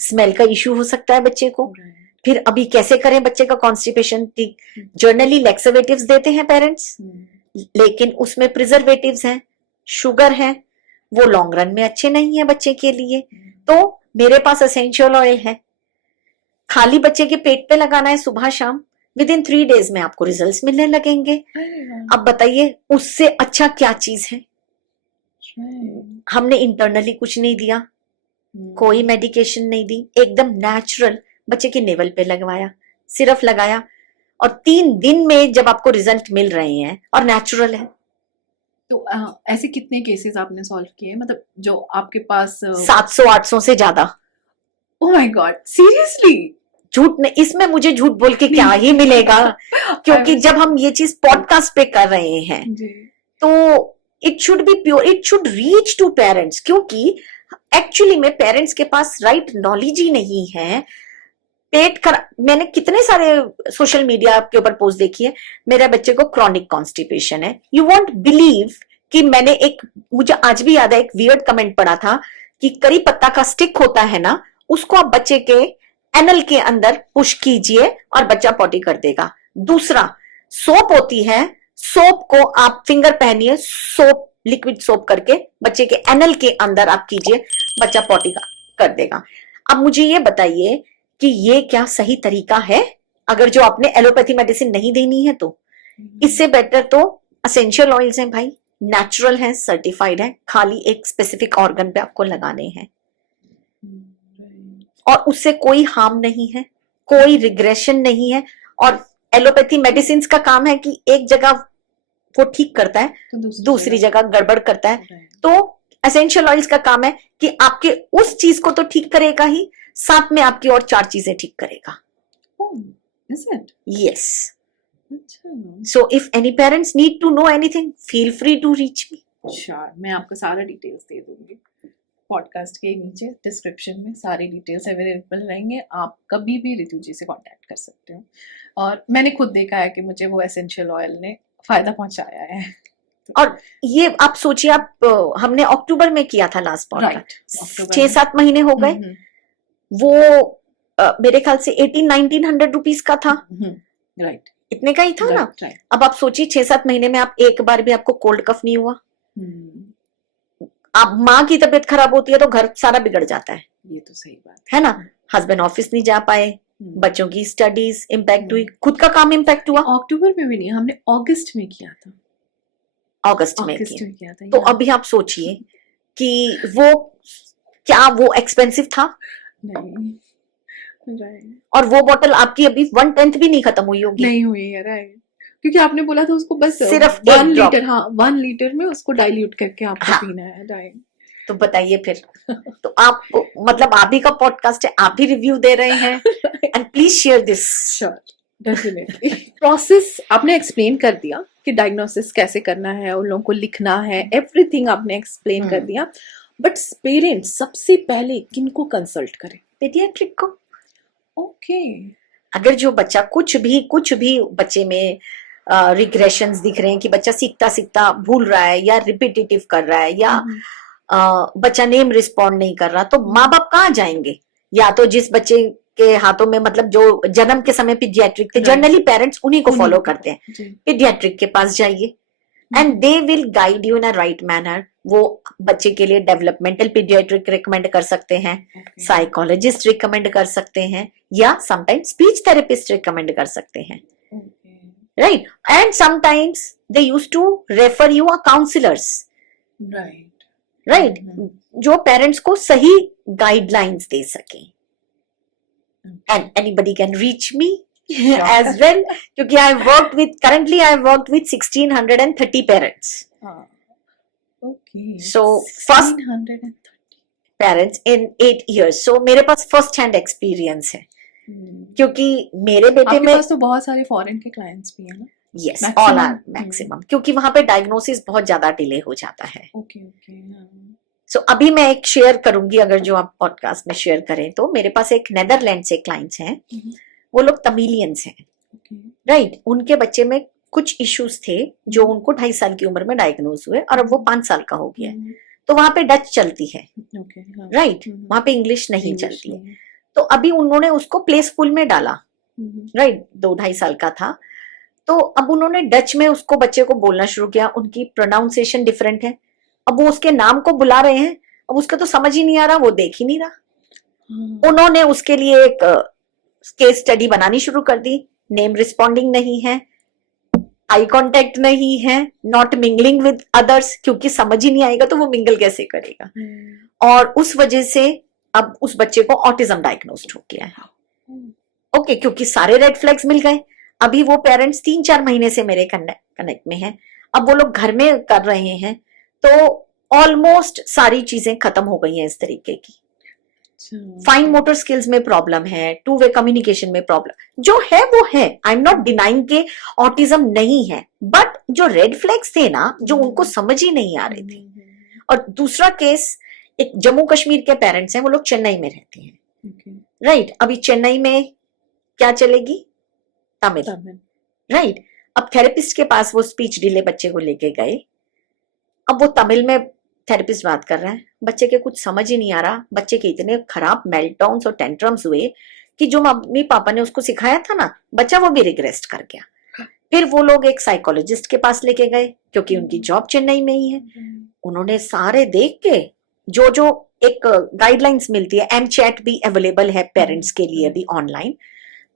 स्मेल का इश्यू हो सकता है बच्चे को। फिर अभी कैसे करें बच्चे का कॉन्स्टिपेशन ठीक, जर्नली लैक्सेवेटिव्स देते हैं पेरेंट्स, लेकिन उसमें प्रिजर्वेटिव्स हैं, शुगर है, वो लॉन्ग रन में अच्छे नहीं है बच्चे के लिए। तो मेरे पास एसेंशियल ऑयल है, खाली बच्चे के पेट पे लगाना है सुबह शाम, विद इन 3 days में आपको रिजल्ट्स मिलने लगेंगे। अब बताइए उससे अच्छा क्या चीज है। हमने इंटरनली कुछ नहीं दिया, कोई मेडिकेशन नहीं दी, एकदम नेचुरल बच्चे के नेवल पे लगवाया, सिर्फ लगाया, और 3 दिन में जब आपको रिजल्ट मिल रहे हैं और नेचुरल है। तो ऐसे कितने केसेस आपने सॉल्व किए, मतलब जो आपके पास 700-800 से ज्यादा। Oh my God, seriously? झूठ नहीं, इसमें मुझे झूठ बोल के क्या ही मिलेगा, क्योंकि जब हम ये चीज पॉडकास्ट पे कर रहे हैं तो it should be pure, it should reach to parents, क्योंकि एक्चुअली में पेरेंट्स के पास राइट नॉलेज ही नहीं है। मैंने कितने सारे सोशल मीडिया के ऊपर पोस्ट देखी है, मेरे बच्चे को क्रॉनिक कॉन्स्टिपेशन है। यू वॉन्ट बिलीव कि मैंने मुझे आज भी याद है, एक वियर्ड कमेंट पढ़ा था कि करी पत्ता का स्टिक होता है ना, उसको आप बच्चे के एनल के अंदर पुश कीजिए और बच्चा पॉटी कर देगा। दूसरा, सोप होती है, सोप को आप फिंगर पहनिए, सोप लिक्विड सोप करके बच्चे के एनल के अंदर आप कीजिए, बच्चा पॉटी कर देगा। अब मुझे ये बताइए कि ये क्या सही तरीका है? अगर जो आपने एलोपैथी मेडिसिन नहीं देनी है तो इससे बेटर तो एसेंशियल ऑयल्स हैं भाई, नेचुरल हैं, सर्टिफाइड हैं, खाली एक स्पेसिफिक ऑर्गन पे आपको लगाने हैं और उससे कोई हार्म नहीं है, कोई रिग्रेशन नहीं है। और एलोपैथी मेडिसिन का काम है कि एक जगह वो ठीक करता है तो दूसरी जगह गड़बड़ करता है। तो एसेंशियल ऑयल्स का काम है कि आपके उस चीज को तो ठीक करेगा ही, साथ में आपकी और 4 चीजें ठीक करेगा। Is it? Yes. अच्छा, So if any parents need to know anything, feel free to reach me. Sure, मैं आपको सारा डिटेल्स दे दूंगी पॉडकास्ट के नीचे डिस्क्रिप्शन में, सारी डिटेल्स अवेलेबल रहेंगे, आप कभी भी रितु जी से कांटेक्ट कर सकते हो। और मैंने खुद देखा है कि मुझे वो एसेंशियल ऑयल ने फायदा पहुंचाया है। और ये आप सोचिए, आप हमने अक्टूबर में किया था लास्ट पॉडकास्ट, अक्टूबर 6-7 महीने हो गए। वो मेरे ख्याल से 1800-1900 रुपीज का था, राइट, इतने का ही था ना। राइट। अब आप सोचिए 6-7 महीने में आप एक बार भी आपको कोल्ड कफ नहीं हुआ। आप माँ की तबीयत खराब होती है तो घर सारा बिगड़ जाता है, ये तो सही बात है ना। हस्बैंड ऑफिस नहीं जा पाए, बच्चों की स्टडीज इम्पैक्ट हुई, खुद का काम इम्पैक्ट हुआ। अक्टूबर में भी नहीं, हमने अगस्त में किया था, अगस्त में किया था। तो अभी आप सोचिए कि वो क्या वो एक्सपेंसिव था। नहीं, राइट, और वो बोतल आपकी अभी 1/10 भी नहीं खत्म हुई होगी। नहीं हुई है, राइट, क्योंकि आपने बोला था उसको बस सिर्फ 1 एक drop। लीटर, हाँ 1 लीटर में उसको डाइल्यूट करके आपको हाँ। पीना है, राइट। तो बताइए फिर, तो आप मतलब आप ही का पॉडकास्ट है, आप ही रिव्यू दे रहे हैं, and please share this. Sure, definitely. Process आपने एक्सप्लेन कर दिया कि डायग्नोसिस कैसे करना है, उन लोगों को लिखना है, एवरीथिंग आपने एक्सप्लेन कर दिया। बट पेरेंट्स सबसे पहले किनको कंसल्ट करें? पीडियाट्रिक को। ओके, अगर जो बच्चा कुछ भी बच्चे में रिग्रेशंस दिख रहे हैं कि बच्चा सीखता सीखता भूल रहा है, या रिपीटेटिव कर रहा है, या बच्चा नेम रिस्पॉन्ड नहीं कर रहा, तो माँ बाप कहाँ जाएंगे? या तो जिस बच्चे के हाथों में, मतलब जो जन्म के समय पीडियाट्रिक थे, जनरली पेरेंट्स उन्हीं को फॉलो करते हैं, पीडियाट्रिक के पास जाइए, and they will guide you in a right manner. वो बच्चे के लिए डेवलपमेंटल पीडियाट्रिक रिकमेंड कर सकते हैं, साइकोलॉजिस्ट रिकमेंड कर सकते हैं, या समटाइम्स स्पीच थेरेपिस्ट रिकमेंड कर सकते हैं, right. And sometimes they used to refer you a counsellors, right, जो पेरेंट्स को सही गाइडलाइंस दे सके। And anybody can reach me as well, क्योंकि I worked with 1630 parents. Okay. So first 1630 parents in 8 years. So मेरे पास first hand experience है, क्योंकि मेरे बेटे आपके में पास तो बहुत सारे फॉरेन के क्लाइंट्स भी हैं ना? yes, Maximum? all are maximum, क्योंकि वहां पे डायग्नोसिस बहुत ज्यादा डिले हो जाता है। ओके, सो अभी मैं एक शेयर करूंगी, अगर जो आप पॉडकास्ट में शेयर करें तो। मेरे पास एक नेदरलैंड से क्लाइंट्स हैं, वो लोग तमिलियंस हैं, राइट। उनके बच्चे में कुछ इश्यूज थे जो उनको 2.5 साल की उम्र में डायग्नोज हुए, और अब वो 5 साल का हो गया है। तो वहां पे डच चलती है, राइट, वहां पे इंग्लिश नहीं चलती है। तो अभी उन्होंने उसको प्ले स्कूल में डाला, राइट, 2-2.5 साल का था। तो अब उन्होंने डच में उसको बच्चे को बोलना शुरू किया। उनकी प्रोनाउंसिएशन डिफरेंट है, अब वो उसके नाम को बुला रहे हैं, अब उसका तो समझ ही नहीं आ रहा, वो देख ही नहीं रहा। उन्होंने उसके लिए एक केस स्टडी बनानी शुरू कर दी। नेम रिस्पॉन्डिंग नहीं है, आई कांटेक्ट नहीं है, नॉट मिंगलिंग विद अदर्स, क्योंकि समझ ही नहीं आएगा तो वो मिंगल कैसे करेगा। और उस वजह से अब उस बच्चे को ऑटिज्म डायग्नोस्ड हो गया है। ओके, क्योंकि सारे रेड फ्लैग्स मिल गए। अभी वो पेरेंट्स 3-4 महीने से मेरे कनेक्ट में हैं। अब वो लोग घर में कर रहे हैं, तो ऑलमोस्ट सारी चीजें खत्म हो गई हैं इस तरीके की। फाइन मोटर स्किल्स में प्रॉब्लम है, 2-वे कम्युनिकेशन में प्रॉब्लम जो है वो है। आई एम नॉट डिनाइंग के ऑटिज्म नहीं है, बट जो रेड फ्लैग्स थे ना, जो उनको समझ ही नहीं आ रहे थे। और दूसरा केस, एक जम्मू कश्मीर के पेरेंट्स हैं, वो लोग चेन्नई में रहते हैं, राइट। अभी चेन्नई में क्या चलेगी? तमिल, राइट। अब थेरेपिस्ट के पास वो स्पीच डिले बच्चे को लेके गए। अब वो तमिल में थेरेपिस्ट बात कर रहा है, बच्चे के कुछ समझ ही नहीं आ रहा। बच्चे के इतने खराब मेल्टडाउन्स और टेंट्रम्स हुए कि जो मम्मी पापा ने उसको सिखाया था ना, बच्चा वो भी रिग्रेस्ट कर गया। फिर वो लोग एक साइकोलॉजिस्ट के पास लेके गए, क्योंकि उनकी जॉब चेन्नई में ही है। उन्होंने सारे देख के जो एक गाइडलाइंस मिलती है, एम चैट भी अवेलेबल है पेरेंट्स के लिए भी ऑनलाइन,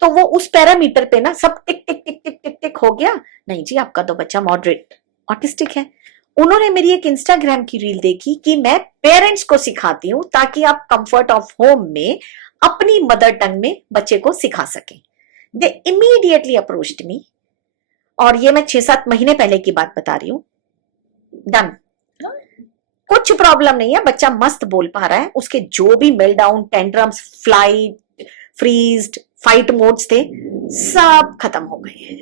तो वो उस पैरामीटर पे ना सब टिक टिक टिक टिक टिक टिक हो गया। नहीं जी, आपका तो बच्चा मॉडरेट ऑटिस्टिक है। उन्होंने मेरी एक इंस्टाग्राम की रील देखी कि मैं पेरेंट्स को सिखाती हूँ ताकि आप कंफर्ट ऑफ होम में अपनी मदर टंग में बच्चे को सिखा सकें। दे इमीडिएटली अप्रोच्ड मी, और ये मैं 6-7 महीने पहले की बात बता रही हूँ। डन, कुछ प्रॉब्लम नहीं है, बच्चा मस्त बोल पा रहा है। उसके जो भी meltdown, tantrums, flight, freezed, fight modes थे, सब खत्म हो गए हैं।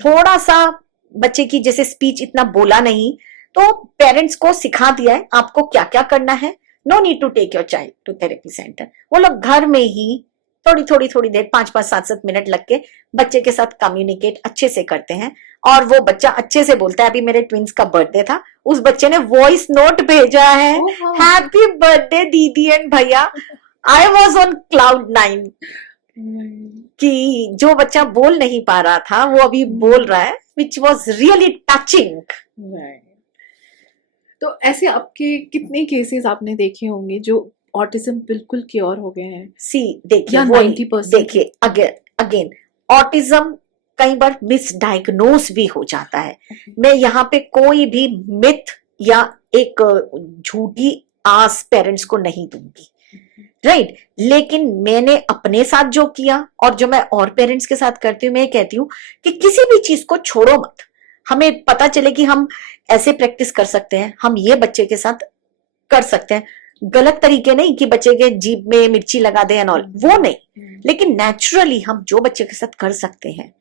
थोड़ा सा बच्चे की जैसे स्पीच इतना बोला नहीं, तो पेरेंट्स को सिखा दिया है आपको क्या क्या करना है। No need to take your child to therapy centre. वो लोग घर में ही थोड़ी देर 5-5 7-7 मिनट लग के बच्चे के साथ कम्युनिकेट अच्छे से करते हैं, और वो बच्चा अच्छे से बोलता है। अभी मेरे ट्विंस का बर्थडे था, उस बच्चे ने वॉइस नोट भेजा है, हैप्पी बर्थडे दीदी एंड भैया। आई वॉज ऑन क्लाउड 9 कि जो बच्चा बोल नहीं पा रहा था वो अभी बोल रहा है, विच वॉज रियली टचिंग। तो ऐसे आपके कितने केसेस आपने देखे होंगे जो ऑटिज्म बिल्कुल क्योर हो गए हैं? सी देखिए, या 90%? देखिए अगेन ऑटिज्म कई बार मिसडायग्नोस भी हो जाता है। मैं यहाँ पे कोई भी मिथ या एक झूठी आस पेरेंट्स को नहीं दूंगी, राइट? लेकिन मैंने अपने साथ जो किया और जो मैं और पेरेंट्स के साथ करती हूँ, मैं कहती हूँ कि किसी भी चीज को छोड़ो मत। हमें पता चले कि हम ऐसे प्रैक्टिस कर सकते हैं, हम ये बच्चे के साथ कर सकते हैं, गलत तरीके नहीं कि बच्चे के जीभ में मिर्ची लगा दे एंड ऑल, वो नहीं, लेकिन नेचुरली हम जो बच्चे के साथ कर सकते हैं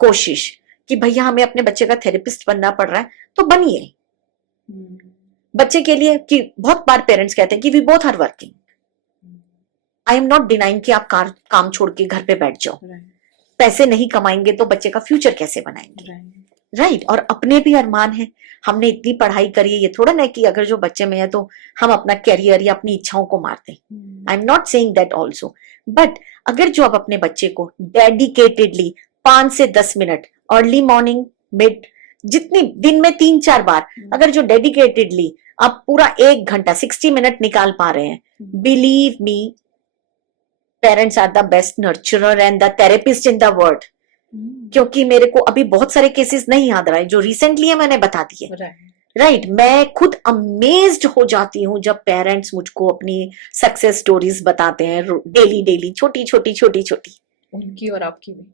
कोशिश कि भैया हमें अपने बच्चे का थेरेपिस्ट बनना पड़ रहा है तो बनिए बच्चे के लिए। कि बहुत बार पेरेंट्स कहते हैं कि we both are working, I am not denying कि आप काम छोड़ के घर पे बैठ जाओ, पैसे नहीं कमाएंगे तो बच्चे का फ्यूचर कैसे बनाएंगे, राइट? और अपने भी अरमान है, हमने इतनी पढ़ाई करी है, ये थोड़ा ना कि अगर जो बच्चे में है तो हम अपना कैरियर या अपनी इच्छाओं को मार दें। आई am not saying that also, but अगर जो आप अपने बच्चे को डेडिकेटेडली 5 से 10 मिनट अर्ली मॉर्निंग, मिड, जितनी दिन में 3-4 बार, अगर जो डेडिकेटेडली आप पूरा 1 घंटा 60 मिनट निकाल पा रहे हैं, believe me, parents are the best nurturer and the therapist in the world. क्योंकि मेरे को अभी बहुत सारे केसेस नहीं याद रहे जो रिसेंटली है, मैंने बता दिए, राइट? मैं खुद अमेज्ड हो जाती हूँ जब पेरेंट्स मुझको अपनी सक्सेस स्टोरीज बताते हैं, डेली छोटी। उनकी और आपकी भी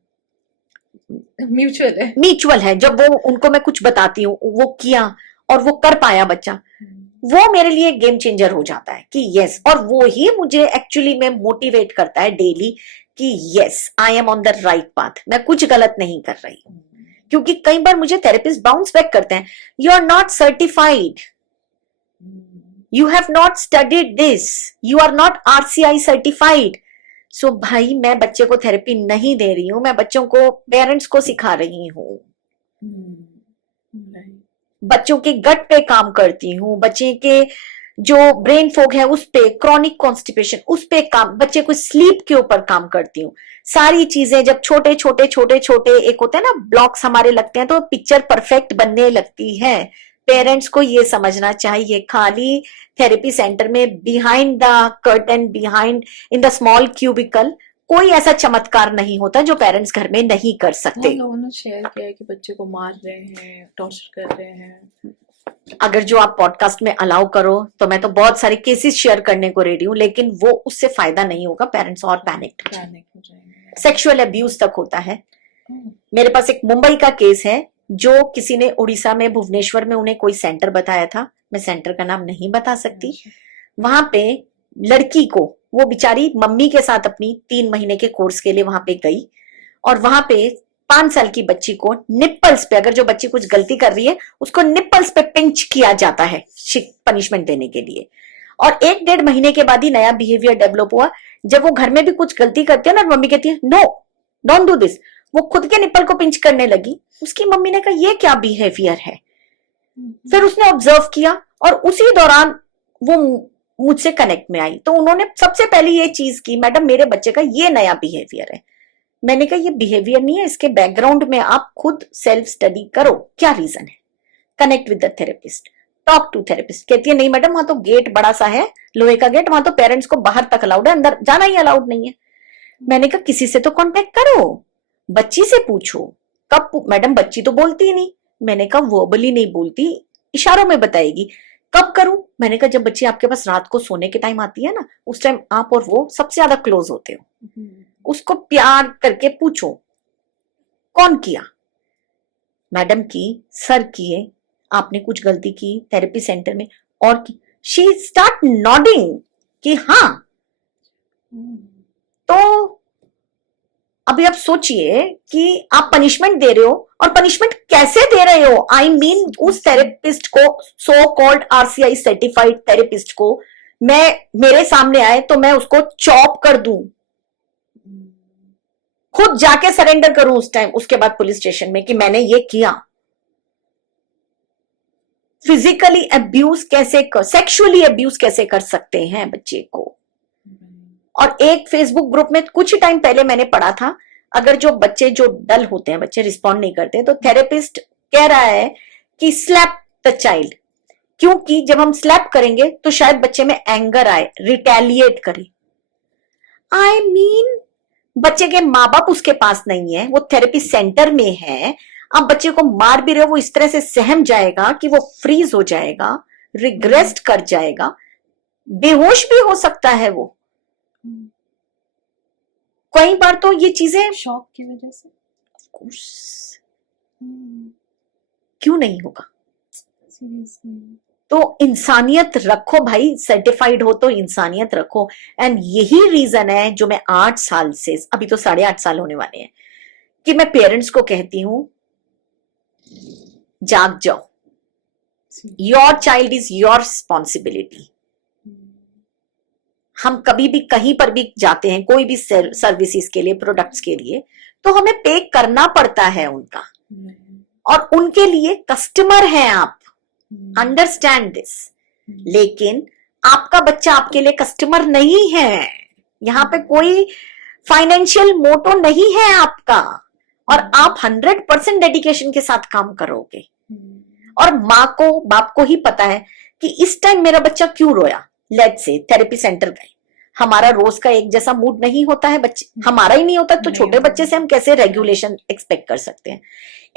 म्यूचुअल है। जब वो उनको मैं कुछ बताती हूँ, वो किया और वो कर पाया बच्चा, वो मेरे लिए गेम चेंजर हो जाता है कि यस, और वो ही मुझे एक्चुअली में मोटिवेट करता है डेली कि yes I am on the right path, मैं कुछ गलत नहीं कर रही हूँ। क्योंकि कई बार मुझे थेरेपिस्ट बाउंस बैक करते हैं, you are not certified, you have not studied this, you are not RCI certified. So भाई मैं बच्चे को थेरेपी नहीं दे रही हूँ, मैं बच्चों को, पेरेंट्स को सिखा रही हूँ, बच्चों के गट पे काम करती हूँ, बच्चे के जो ब्रेन फोग है उस पे, क्रॉनिक कॉन्स्टिपेशन उस पे काम, बच्चे को स्लीप के ऊपर काम करती हूँ। सारी चीजें जब छोटे एक होते हैं ना ब्लॉक्स हमारे लगते हैं, तो पिक्चर परफेक्ट बनने लगती है। पेरेंट्स को ये समझना चाहिए, खाली थेरेपी सेंटर में behind the curtain, behind in the small cubicle कोई ऐसा चमत्कार नहीं होता जो पेरेंट्स घर में नहीं कर सकते। लोगों ने शेयर किया है कि बच्चे को मार रहे हैं, टॉर्चर कर रहे हैं। अगर जो आप पॉडकास्ट में अलाउ करो तो मैं तो बहुत सारे केसेस शेयर करने को रेडी हूँ, लेकिन वो उससे फायदा नहीं होगा, पेरेंट्स और पैनिक हो जाएंगे। सेक्सुअल अब्यूज तक होता है। मेरे पास एक मुंबई का केस है, जो किसी ने उड़ीसा में, भुवनेश्वर में उन्हें कोई सेंटर बताया था, मैं सेंटर का नाम नहीं बता सकती। वहां पे लड़की को, वो बेचारी मम्मी के साथ अपनी 3 महीने के कोर्स के लिए वहां पे गई, और वहां पे 5 साल की बच्ची को निप्पल्स पे, अगर जो बच्ची कुछ गलती कर रही है उसको निप्पल्स पे पिंच किया जाता है पनिशमेंट देने के लिए। और 1-1.5 महीने के बाद ही नया बिहेवियर डेवलप हुआ। जब वो घर में भी कुछ गलती करती है ना, मम्मी कहती है नो डोंट डू दिस, वो खुद के निप्पल को पिंच करने लगी। उसकी मम्मी ने कहा ये क्या बिहेवियर है? फिर उसने ऑब्जर्व किया और उसी दौरान वो मुझसे कनेक्ट में आई। तो उन्होंने सबसे पहले ये चीज की, मैडम मेरे बच्चे का ये नया बिहेवियर है। मैंने कहा ये बिहेवियर नहीं है, इसके बैकग्राउंड में आप खुद सेल्फ स्टडी करो, क्या रीजन है, connect with the therapist, talk to therapist. कहती है नहीं मैडम वहां तो गेट बड़ा सा है, लोहे का गेट, वहां तो पेरेंट्स को बाहर तक अलाउड है, अंदर जाना ही अलाउड नहीं है। मैंने कहा किसी से तो कांटेक्ट करो, बच्ची से पूछो। कब? मैडम बच्ची तो बोलती ही नहीं। मैंने कहा वर्बली नहीं बोलती, इशारों में बताएगी। कब करूं? मैंने कहा जब बच्ची आपके पास रात को सोने के टाइम आती है ना, उस टाइम आप और वो सबसे ज्यादा क्लोज होते हो, उसको प्यार करके पूछो कौन किया? मैडम की, सर किए, आपने कुछ गलती की थेरेपी सेंटर में और की। शी स्टार्ट नॉडिंग कि हाँ। तो अभी आप सोचिए कि आप पनिशमेंट दे रहे हो, और पनिशमेंट कैसे दे रहे हो? आई मीन उस थेरेपिस्ट को, so called RCI certified therapist को, मेरे सामने आए तो मैं उसको चॉप कर दूं, खुद जाके सरेंडर करूं उस टाइम, उसके बाद पुलिस स्टेशन में कि मैंने ये किया। फिजिकली अब्यूज कैसे कर, सेक्सुअली अब्यूज कैसे कर सकते हैं बच्चे को? और एक फेसबुक ग्रुप में कुछ ही टाइम पहले मैंने पढ़ा था, अगर जो बच्चे जो डल होते हैं, बच्चे रिस्पॉन्ड नहीं करते, तो थेरेपिस्ट कह रहा है कि स्लैप द चाइल्ड, क्योंकि जब हम स्लैप करेंगे तो शायद बच्चे में एंगर आए, रिटेलिएट करे। आई मीन बच्चे के माँ बाप उसके पास नहीं है, वो थेरेपी सेंटर में है, आप बच्चे को मार भी रहे हो, वो इस तरह से सहम जाएगा कि वो फ्रीज हो जाएगा, रिग्रेस्ट कर जाएगा, बेहोश भी हो सकता है वो। कई बार तो ये चीजें शॉक की वजह से, क्यों नहीं होगा? सीरियसली। तो इंसानियत रखो भाई, सर्टिफाइड हो तो इंसानियत रखो। एंड यही रीजन है जो मैं 8 साल से, अभी तो 8.5 साल होने वाले हैं, कि मैं पेरेंट्स को कहती हूं जाग जाओ, your child is your responsibility. हम कभी भी कहीं पर भी जाते हैं, कोई भी सर्विसेज के लिए, प्रोडक्ट्स के लिए, तो हमें पे करना पड़ता है उनका, और उनके लिए कस्टमर हैं आप, अंडरस्टैंड दिस। लेकिन आपका बच्चा आपके लिए कस्टमर नहीं है, यहाँ पे कोई फाइनेंशियल मोटो नहीं है आपका, और आप 100% डेडिकेशन के साथ काम करोगे। और माँ को, बाप को ही पता है कि इस टाइम मेरा बच्चा क्यों रोया। लेट्स से थेरेपी सेंटर गए, हमारा रोज का एक जैसा मूड नहीं होता है, बच्चे हमारा ही नहीं होता, तो छोटे बच्चे से हम कैसे रेगुलेशन एक्सपेक्ट कर सकते हैं?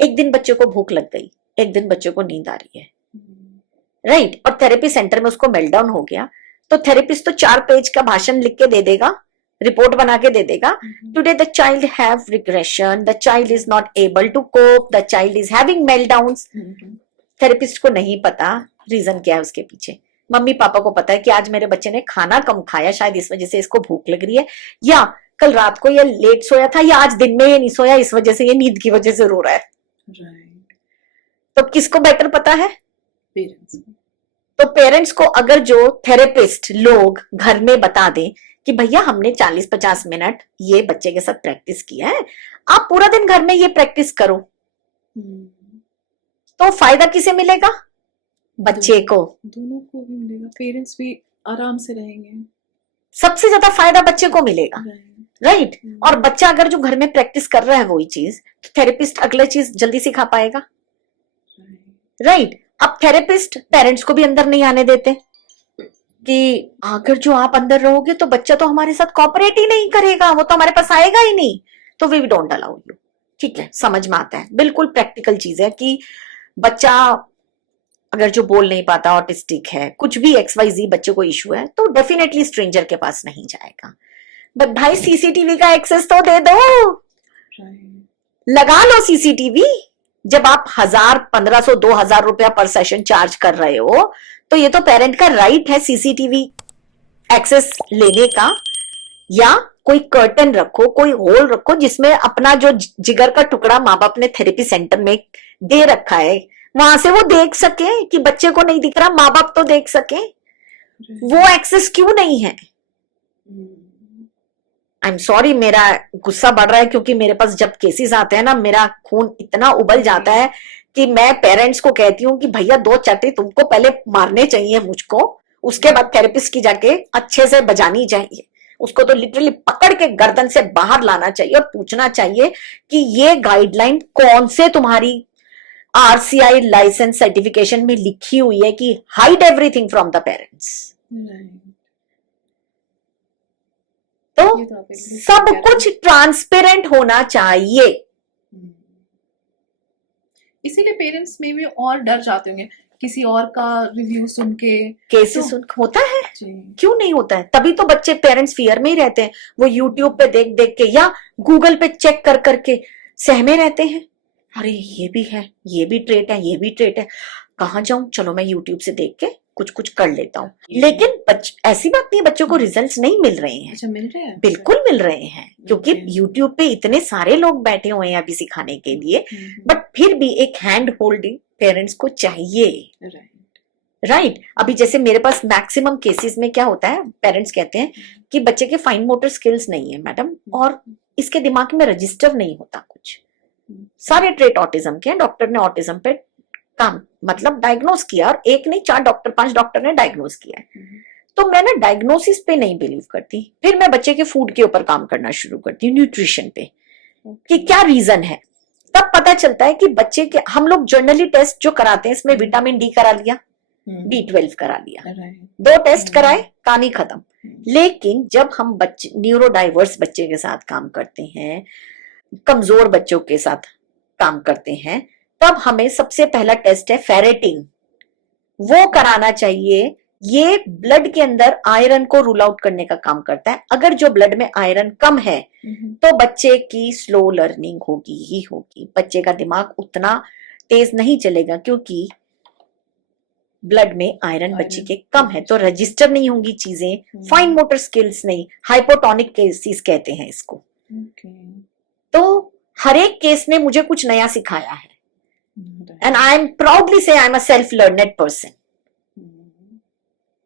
एक दिन बच्चे को भूख लग गई, एक दिन बच्चे को नींद आ रही है, राइट, और थेरेपी सेंटर में उसको मेल्टडाउन हो गया, तो थेरेपिस्ट तो 4 पेज का भाषण लिख के दे देगा, रिपोर्ट बना के दे देगा, today the child have regression, the child is not able to cope, the child is having meltdowns. Therapist को नहीं पता रीजन क्या है उसके पीछे। मम्मी पापा को पता है कि आज मेरे बच्चे ने खाना कम खाया, शायद इस वजह से इसको भूख लग रही है, या कल रात को ये लेट सोया था, या आज दिन में ये नहीं सोया, इस वजह से ये नींद की वजह से रो रहा है। तो किसको बेटर पता है? पेरेंट्स। तो पेरेंट्स को अगर जो थेरेपिस्ट लोग घर में बता दें कि भैया हमने 40-50 मिनट ये बच्चे के साथ प्रैक्टिस किया है, आप पूरा दिन घर में ये प्रैक्टिस करो, तो फायदा किसे मिलेगा? बच्चे को, दोनों को भी मिलेगा, पेरेंट्स भी आराम से रहेंगे, सबसे ज्यादा फायदा बच्चे को मिलेगा, राइट। और बच्चा अगर जो घर में प्रैक्टिस कर रहा है वही चीज, तो थेरेपिस्ट अगला चीज जल्दी सिखा पाएगा, राइट। अब थेरेपिस्ट पेरेंट्स को भी अंदर नहीं आने देते कि अगर जो आप अंदर रहोगे तो बच्चा तो हमारे साथ कॉपरेट ही नहीं करेगा, वो तो हमारे पास आएगा ही नहीं, तो वी डोंट अलाउ यू। ठीक है, समझ में आता है, बिल्कुल प्रैक्टिकल चीज है कि बच्चा अगर जो बोल नहीं पाता, ऑटिस्टिक है, कुछ भी XYZ बच्चे को इशू है, तो डेफिनेटली स्ट्रेंजर के पास नहीं जाएगा। बट भाई CCTV का एक्सेस तो दे दो, लगा लो CCTV। जब आप 1000, 1500, 2000 रुपया पर सेशन चार्ज कर रहे हो, तो ये तो पेरेंट का राइट है CCTV एक्सेस लेने का। या कोई कर्टन रखो, कोई होल रखो जिसमें अपना जो जिगर का टुकड़ा माँ बाप ने थेरेपी सेंटर में दे रखा है, वहां से वो देख सके कि बच्चे को नहीं दिख रहा, माँ बाप तो देख सके। वो एक्सेस क्यों नहीं है? आई एम सॉरी, मेरा गुस्सा बढ़ रहा है क्योंकि मेरे पास जब केसेस आते हैं ना, मेरा खून इतना उबल जाता है कि मैं पेरेंट्स को कहती हूँ कि भैया 2 चट्टे तुमको पहले मारने चाहिए मुझको, उसके बाद थेरेपिस्ट की जाके अच्छे से बजानी चाहिए। उसको तो लिटरली पकड़ के गर्दन से बाहर लाना चाहिए और पूछना चाहिए कि ये गाइडलाइन कौन से तुम्हारी RCI लाइसेंस सर्टिफिकेशन में लिखी हुई है कि hide everything from the parents. तो सब कुछ ट्रांसपेरेंट होना चाहिए। इसीलिए पेरेंट्स में भी और डर जाते होंगे किसी और का रिव्यू सुन के। केसेस होता है, जी। क्यों नहीं होता है? तभी तो बच्चे, पेरेंट्स फियर में ही रहते हैं, वो यूट्यूब पे देख देख के या गूगल पे चेक कर करके सहमे रहते हैं, अरे ये भी है, ये भी ट्रेट है, ये भी ट्रेट है, कहाँ जाऊं, चलो मैं यूट्यूब से देख के कुछ कुछ कर लेता हूँ, लेकिन ऐसी बात नहीं है बच्चों को रिजल्ट्स नहीं मिल रहे हैं। अच्छा, मिल रहे हैं? बिल्कुल मिल रहे हैं, क्योंकि Okay. यूट्यूब पे इतने सारे लोग बैठे हुए हैं अभी सिखाने के लिए, बट फिर भी एक हैंड होल्डिंग पेरेंट्स को चाहिए। राइट अभी जैसे मेरे पास मैक्सिमम केसेस में क्या होता है, पेरेंट्स कहते हैं कि बच्चे के फाइन मोटर स्किल्स नहीं है मैडम, और इसके दिमाग में रजिस्टर नहीं होता कुछ, सारे ट्रेट ऑटिज्म के हैं। डॉक्टर ने ऑटिज्म पे काम मतलब डायग्नोस किया, और एक नहीं 4 डॉक्टर 5 डॉक्टर ने डायग्नोस किया है। तो मैं ना डायग्नोसिस पे नहीं बिलीव करती, फिर मैं बच्चे के फूड के ऊपर काम करना शुरू करती हूँ, न्यूट्रिशन पे, कि क्या रीजन है। तब पता चलता है कि बच्चे के, हम लोग जर्नली टेस्ट जो कराते हैं इसमें विटामिन डी करा लिया, B12 करा लिया, 2 टेस्ट कराए, कहानी खत्म। लेकिन जब हम बच्चे न्यूरो डाइवर्स बच्चे के साथ काम करते हैं, कमजोर बच्चों के साथ काम करते हैं, तब हमें सबसे पहला टेस्ट है फेरेटिन, वो कराना चाहिए। ये ब्लड के अंदर आयरन को रूल आउट करने का काम करता है। अगर जो ब्लड में आयरन कम है तो बच्चे की स्लो लर्निंग होगी ही होगी, बच्चे का दिमाग उतना तेज नहीं चलेगा, क्योंकि ब्लड में आयरन बच्चे के कम है, तो रजिस्टर नहीं होंगी चीजें, फाइन मोटर स्किल्स नहीं, हाइपोटोनिक केसेस कहते हैं इसको। तो हर एक केस ने मुझे कुछ नया सिखाया है, एंड आई एम प्राउडली से आई am a self learned person.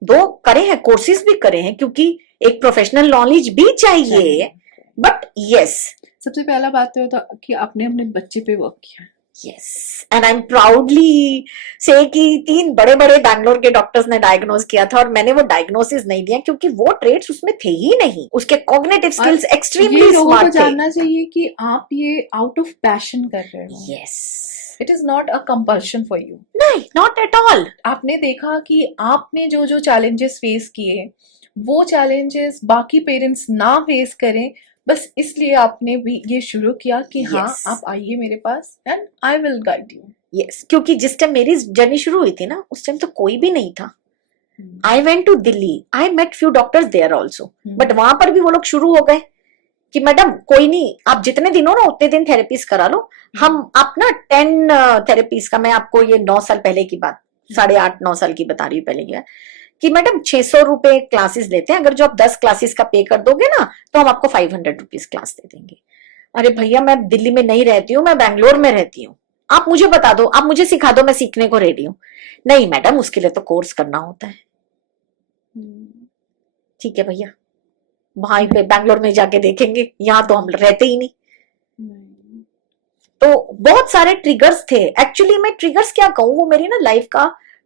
2 करे हैं, कोर्सेज भी करे हैं, क्योंकि एक प्रोफेशनल नॉलेज भी चाहिए, बट यस सबसे पहला बात तो था कि आपने अपने बच्चे पे वर्क किया। Yes and I M proudly से कि 3 बड़े बड़े बैंगलोर के डॉक्टर्स ने डायग्नोज किया था, और मैंने वो डायग्नोसिस नहीं दिया क्योंकि वो ट्रेड्स उसमें थे ही नहीं, उसके कॉग्निटिव स्किल्स एक्सट्रीमली लोगों को स्मार्ट थे। जानना चाहिए कि आप ये आउट ऑफ पैशन कर रहे हो। Yes it is not a compulsion for you. नहीं, नॉट एट ऑल। आपने देखा कि आपने जो जो चैलेंजेस फेस किए, वो चैलेंजेस बाकी पेरेंट्स ना फेस करें, बस इसलिए आपने भी ये शुरू किया कि हाँ Yes. आप आइए मेरे पास and I will guide you. Yes क्योंकि जिस टाइम मेरी जर्नी शुरू हुई थी ना, उस टाइम तो कोई भी नहीं था। I went to Delhi, I met few doctors there also, but वहां पर भी वो लोग शुरू हो गए कि मैडम कोई नहीं, आप जितने दिन हो ना उतने दिन थेरेपीज करा लो, हम आप ना 10 थेरेपीज का, मैं आपको ये 9 साल पहले की बात, 8.5-9 साल की बता रही हूँ पहले की बात, कि मैडम 600 रुपए क्लासेस लेते हैं, अगर जो आप 10 क्लासेस का पे कर दोगे ना तो हम आपको 500 रुपीज क्लास दे देंगे। अरे भैया मैं दिल्ली में नहीं रहती हूँ, मैं बैंगलोर में रहती हूँ, आप मुझे बता दो, आप मुझे सिखा दो, मैं सीखने को रेडी हूँ। नहीं मैडम उसके लिए तो कोर्स करना होता है। ठीक है भैया, वहां पे बैंगलोर में जाके देखेंगे, यहाँ तो हम रहते ही नहीं। तो बहुत सारे ट्रिगर्स थे, एक्चुअली मैं ट्रिगर्स क्या कहूँ, वो मेरी ना लाइफ का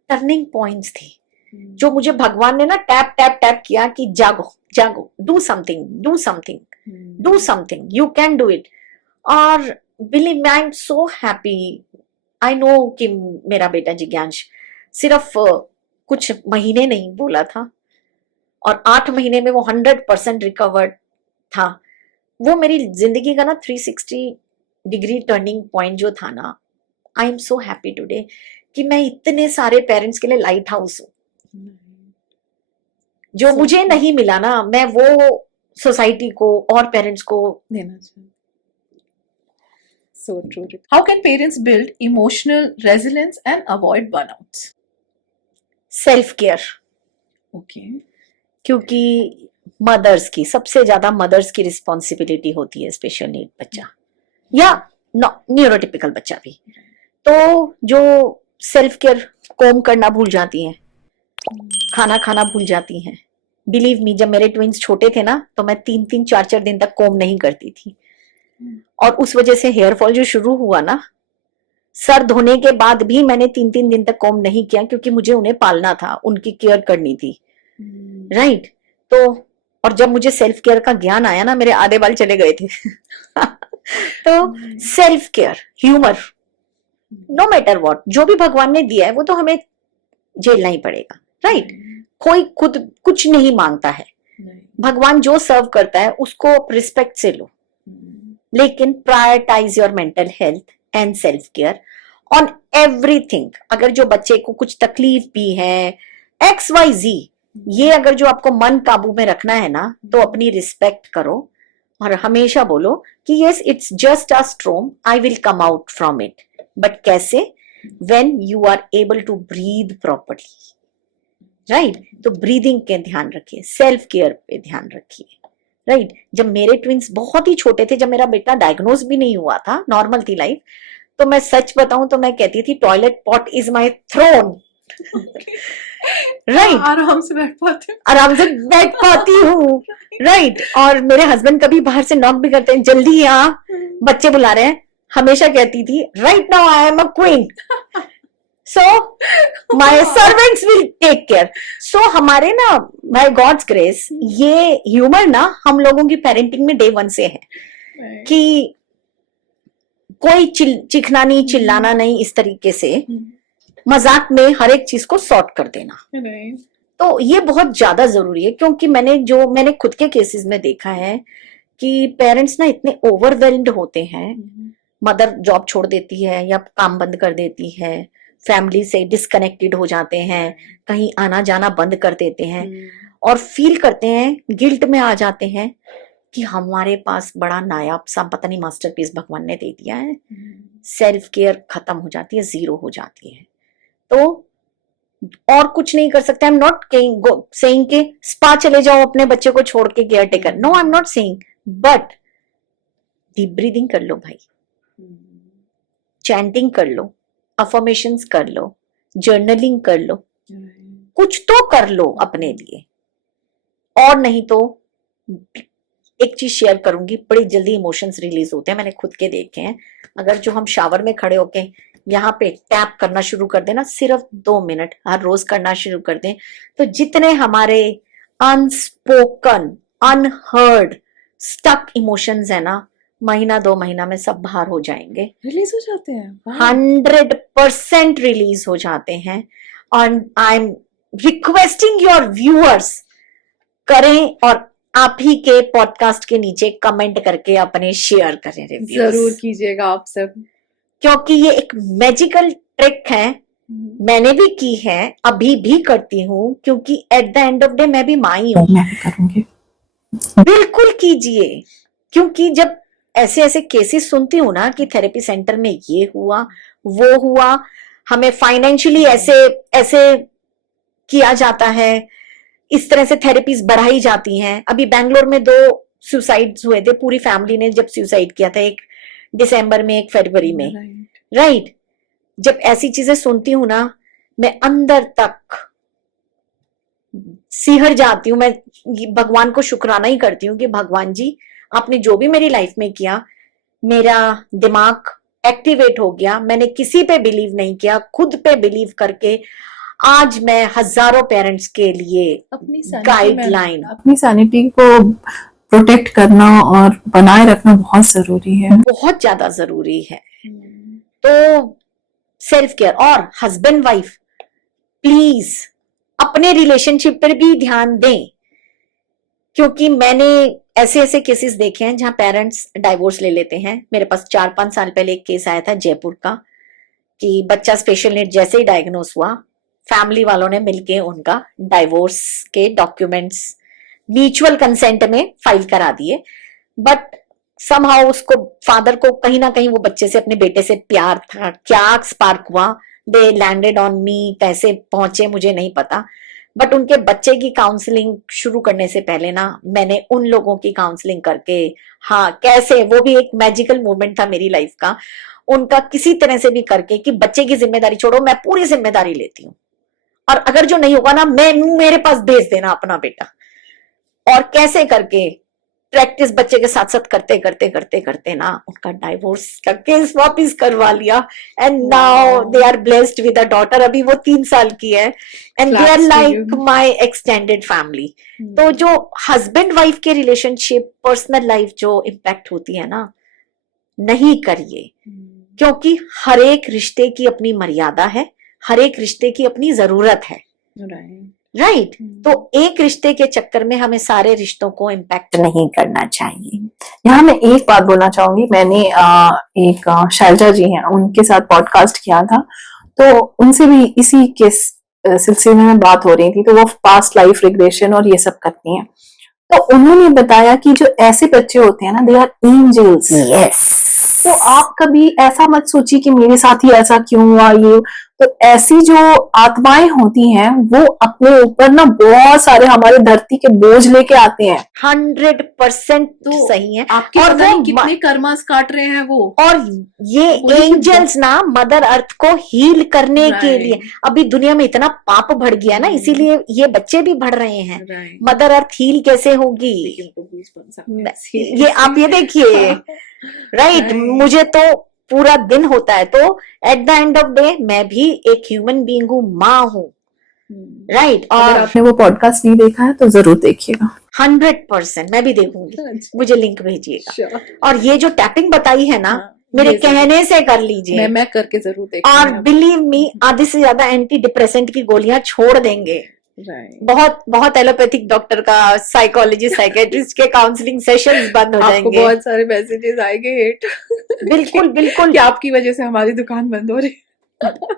टर्निंग पॉइंट्स थे, जो मुझे भगवान ने ना टैप टैप टैप किया कि जागो जागो, do something do something do something, you can do it. और believe me I am so happy. I know कि मेरा बेटा जिज्ञांश सिर्फ कुछ महीने नहीं बोला था, और 8 महीने में वो 100% रिकवर्ड था। वो मेरी जिंदगी का ना 360 डिग्री टर्निंग पॉइंट जो था ना, आई एम सो हैप्पी टुडे कि मैं इतने सारे पेरेंट्स के लिए लाइट हाउस हूँ। जो मुझे नहीं मिला ना, मैं वो सोसाइटी को और पेरेंट्स को देना चाहिए। So true. How can parents build emotional resilience and avoid burnouts? Self care, Okay. क्योंकि मदर्स की सबसे ज्यादा मदर्स की रिस्पॉन्सिबिलिटी होती है स्पेशल नीड बच्चा या न्यूरोटिपिकल बच्चा भी। तो जो सेल्फ केयर, कोम करना भूल जाती हैं, खाना खाना भूल जाती हैं। बिलीव मी, जब मेरे ट्विंस छोटे थे ना तो मैं 3-3 4-4 दिन तक कोम नहीं करती थी, और उस वजह से हेयर फॉल जो शुरू हुआ ना, सर धोने के बाद भी मैंने 3-3 दिन तक कोम नहीं किया, क्योंकि मुझे उन्हें पालना था, उनकी केयर करनी थी। राइट तो और जब मुझे सेल्फ केयर का ज्ञान आया ना, मेरे आधे बाल चले गए थे। तो self care, humour, no matter what, जो भी भगवान ने दिया है वो तो हमें झेलना ही पड़ेगा। राइट कोई खुद कुछ नहीं मांगता है, भगवान जो सर्व करता है उसको रिस्पेक्ट से लो, लेकिन prioritise your mental health and self care on everything. अगर जो बच्चे को कुछ तकलीफ भी है, XYZ, ये अगर जो आपको मन काबू में रखना है ना, तो अपनी रिस्पेक्ट करो और हमेशा बोलो कि yes it's just a storm, I will come out from it. But कैसे? When you are able to breathe properly, right. तो ब्रीदिंग के ध्यान रखिए, सेल्फ केयर पे ध्यान रखिए, राइट। जब मेरे ट्विंस बहुत ही छोटे थे, जब मेरा बेटा डायग्नोज भी नहीं हुआ था, नॉर्मल थी लाइफ, तो मैं सच बताऊं तो मैं कहती थी toilet pot is my throne, right. आराम से बैठ पाते हैं। आराम से बैठ पाती हूँ, राइट। और मेरे हस्बैंड कभी बाहर से नॉक भी करते हैं, जल्दी आ बच्चे बुला रहे हैं, हमेशा कहती थी right now I am a queen, so my servants will take care. So हमारे ना बाय गॉड्स ग्रेस ये ह्यूमर ना हम लोगों की पेरेंटिंग में डे वन से है कि कोई चिखना नहीं, चिल्लाना नहीं, इस तरीके से मजाक में हर एक चीज को सॉर्ट कर देना। तो ये बहुत ज्यादा जरूरी है, क्योंकि मैंने खुद के केसेस में देखा है कि पेरेंट्स ना इतने ओवरवेल्म्ड होते हैं, मदर जॉब छोड़ देती है या काम बंद कर देती है, फैमिली से डिस्कनेक्टेड हो जाते हैं, कहीं आना जाना बंद कर देते हैं और फील करते हैं, गिल्ट में आ जाते हैं कि हमारे पास बड़ा नायाब सा पता नहीं मास्टरपीस भगवान ने दे दिया है। सेल्फ केयर खत्म हो जाती है, जीरो हो जाती है। तो और कुछ नहीं कर सकते। आई एम नॉट सेइंग के स्पा चले जाओ अपने बच्चे को छोड़ के caretaker, no I am not saying, but deep breathing कर लो भाई, चैंटिंग कर लो, अफर्मेशंस कर लो, जर्नलिंग कर लो, कुछ तो कर लो अपने लिए। और नहीं तो एक चीज शेयर करूंगी, बड़ी जल्दी इमोशंस रिलीज होते हैं, मैंने खुद के देखे हैं। अगर जो हम शावर में खड़े होके यहाँ पे टैप करना शुरू कर देना, सिर्फ 2 मिनट हर रोज करना शुरू कर दें, तो जितने हमारे अनस्पोकन, अनहर्ड, स्टक इमोशंस है ना, महीना 2 महीना में सब बाहर हो जाएंगे, रिलीज हो जाते हैं, 100% रिलीज हो जाते हैं। और I am requesting your viewers करें और आप ही के पॉडकास्ट के नीचे कमेंट करके अपने शेयर करें रिव्यूज, जरूर कीजिएगा आप सब, क्योंकि ये एक मैजिकल ट्रिक है, मैंने भी की है, अभी भी करती हूँ, क्योंकि at the end of day मैं भी माँ ही हूँ। मैं भी करूंगी। बिल्कुल कीजिए, क्योंकि जब ऐसे ऐसे केसेस सुनती हूँ ना कि थेरेपी सेंटर में ये हुआ वो हुआ, हमें फाइनेंशियली ऐसे ऐसे किया जाता है, इस तरह से थेरेपीज बढ़ाई जाती हैं। अभी बैंगलोर में 2 सुसाइड्स हुए थे, पूरी फैमिली ने जब सुसाइड किया था, एक दिसंबर में, एक फरवरी में, राइट। जब ऐसी चीजें सुनती हूँ ना, मैं अंदर तक सिहर जाती हूँ। मैं भगवान को शुक्राना ही करती हूँ कि भगवान जी आपने जो भी मेरी लाइफ में किया, मेरा दिमाग एक्टिवेट हो गया, मैंने किसी पे बिलीव नहीं किया, खुद पे बिलीव करके आज मैं हजारों पेरेंट्स के लिए गाइडलाइन, अपनी सैनिटी को प्रोटेक्ट करना और बनाए रखना बहुत जरूरी है, बहुत ज्यादा जरूरी है। तो सेल्फ केयर, और हस्बैंड वाइफ प्लीज अपने रिलेशनशिप पर भी ध्यान दें, क्योंकि मैंने ऐसे ऐसे केसेस देखे हैं जहां पेरेंट्स डाइवोर्स ले लेते हैं। मेरे पास 4-5 साल पहले एक केस आया था जयपुर का, कि बच्चा स्पेशल नीड जैसे ही डायग्नोस हुआ, फैमिली वालों ने मिलके उनका डाइवोर्स के डॉक्यूमेंट्स म्यूचुअल कंसेंट में फाइल करा दिए। बट समहाउ उसको, फादर को कहीं ना कहीं वो बच्चे से, अपने बेटे से प्यार था, क्या स्पार्क हुआ, दे लैंडेड ऑन मी, कैसे पहुंचे मुझे नहीं पता। बट उनके बच्चे की काउंसलिंग शुरू करने से पहले ना, मैंने उन लोगों की काउंसलिंग करके, हाँ कैसे, वो भी एक मैजिकल मोमेंट था मेरी लाइफ का, उनका किसी तरह से भी करके कि बच्चे की जिम्मेदारी छोड़ो, मैं पूरी जिम्मेदारी लेती हूँ, और अगर जो नहीं होगा ना, मेरे पास भेज देना अपना बेटा। और कैसे करके प्रैक्टिस बच्चे के साथ साथ करते करते करते करते ना, उनका डाइवोर्स का केस वापिस करवा लिया, and now they are blessed with a daughter. अभी वो 3 साल की है, and they are like my extended family. तो जो हस्बैंड वाइफ के रिलेशनशिप, पर्सनल लाइफ जो इम्पैक्ट होती है ना, नहीं करिए, क्योंकि हर एक रिश्ते की अपनी मर्यादा है, हर एक रिश्ते की अपनी जरूरत है, राइट। तो एक रिश्ते के चक्कर में हमें सारे रिश्तों को इम्पैक्ट नहीं करना चाहिए। यहाँ मैं एक बात बोलना चाहूंगी, मैंने एक शैलजा जी हैं, उनके साथ पॉडकास्ट किया था, तो उनसे भी इसी के सिलसिले में बात हो रही थी। तो वो पास्ट लाइफ रिग्रेशन और ये सब करती हैं, तो उन्होंने बताया कि जो ऐसे बच्चे होते हैं ना, दे आर एंजल्स। यस। तो आप कभी ऐसा मत सोचिए कि मेरे साथ ही ऐसा क्यों हुआ, ये तो ऐसी जो आत्माएं होती हैं वो अपने ऊपर ना बहुत सारे हमारे धरती के बोझ लेके आते हैं। 100% तो सही है। आपके और पता वो नहीं कितने कर्मास काट रहे हैं वो। और ये वो देखिए एंजल्स ना मदर अर्थ को हील करने के Right. लिए, अभी दुनिया में इतना पाप बढ़ गया ना, इसीलिए ये बच्चे भी बढ़ रहे हैं। Right. मदर अर्थ हील कैसे होगी? ये आप ये देखिए, राइट। Right. मुझे तो पूरा दिन होता है, तो at the end of day मैं भी एक ह्यूमन बीइंग हूँ, माँ हूँ, राइट। अगर और आपने वो पॉडकास्ट नहीं देखा है तो जरूर देखिएगा। 100% मैं भी देखूंगी, अच्छा। मुझे लिंक भेजिएगा। Sure. और ये जो टैपिंग बताई है ना, हाँ, मेरे ये जरूर। कहने से कर लीजिए, मैं करके जरूर और देखूंगी। बिलीव मी आधे से ज्यादा एंटी डिप्रेसेंट की गोलियां छोड़ देंगे। Right. बहुत बहुत एलोपैथिक डॉक्टर का, साइकोलॉजिस्ट, साइकेट्रिस्ट के काउंसलिंग सेशंस बंद हो आपको जाएंगे। बहुत सारे मैसेजेस आएंगे हेट। बिल्कुल बिल्कुल। कि आपकी वजह से हमारी दुकान बंद हो रही।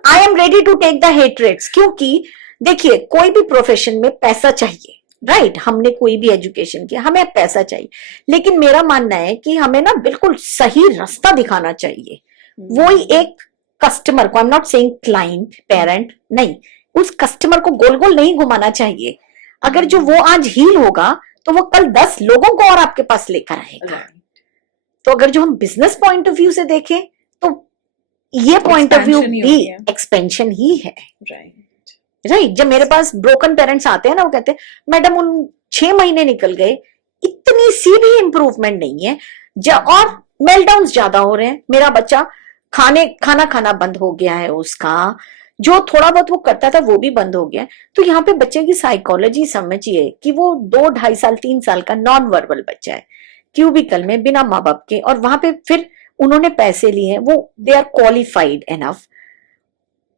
I am ready to take the hatreds, क्योंकि देखिए कोई भी प्रोफेशन में पैसा चाहिए, राइट। हमने कोई भी एजुकेशन किया, हमें पैसा चाहिए, लेकिन मेरा मानना है कि हमें ना बिल्कुल सही रास्ता दिखाना चाहिए। वही एक कस्टमर को, आई am not saying client, parent नहीं, उस कस्टमर को गोल गोल नहीं घुमाना चाहिए। अगर जो वो आज हील होगा तो वो कल 10 लोगों को और आपके पास लेकर आएगा। तो अगर जो हम बिजनेस पॉइंट ऑफ व्यू से देखें तो ये पॉइंट ऑफ व्यू Expansion ही भी होती है। एक्सपेंशन ही है, Right. राइट। जब मेरे पास ब्रोकन पेरेंट्स आते हैं ना, वो कहते हैं मैडम उन 6 महीने निकल गए, इतनी सी भी इंप्रूवमेंट नहीं है, और मेल्टडाउन्स ज्यादा हो रहे हैं, मेरा बच्चा खाना खाना बंद हो गया है, उसका जो थोड़ा बहुत वो करता था वो भी बंद हो गया है। तो यहाँ पे बच्चे की साइकोलॉजी समझिए कि वो 2, 2.5 साल 3 साल का नॉन वर्बल बच्चा है, क्यूबिकल में बिना माँ बाप के, और वहां पे फिर उन्होंने पैसे लिए हैं, वो दे आर क्वालिफाइड एनफ,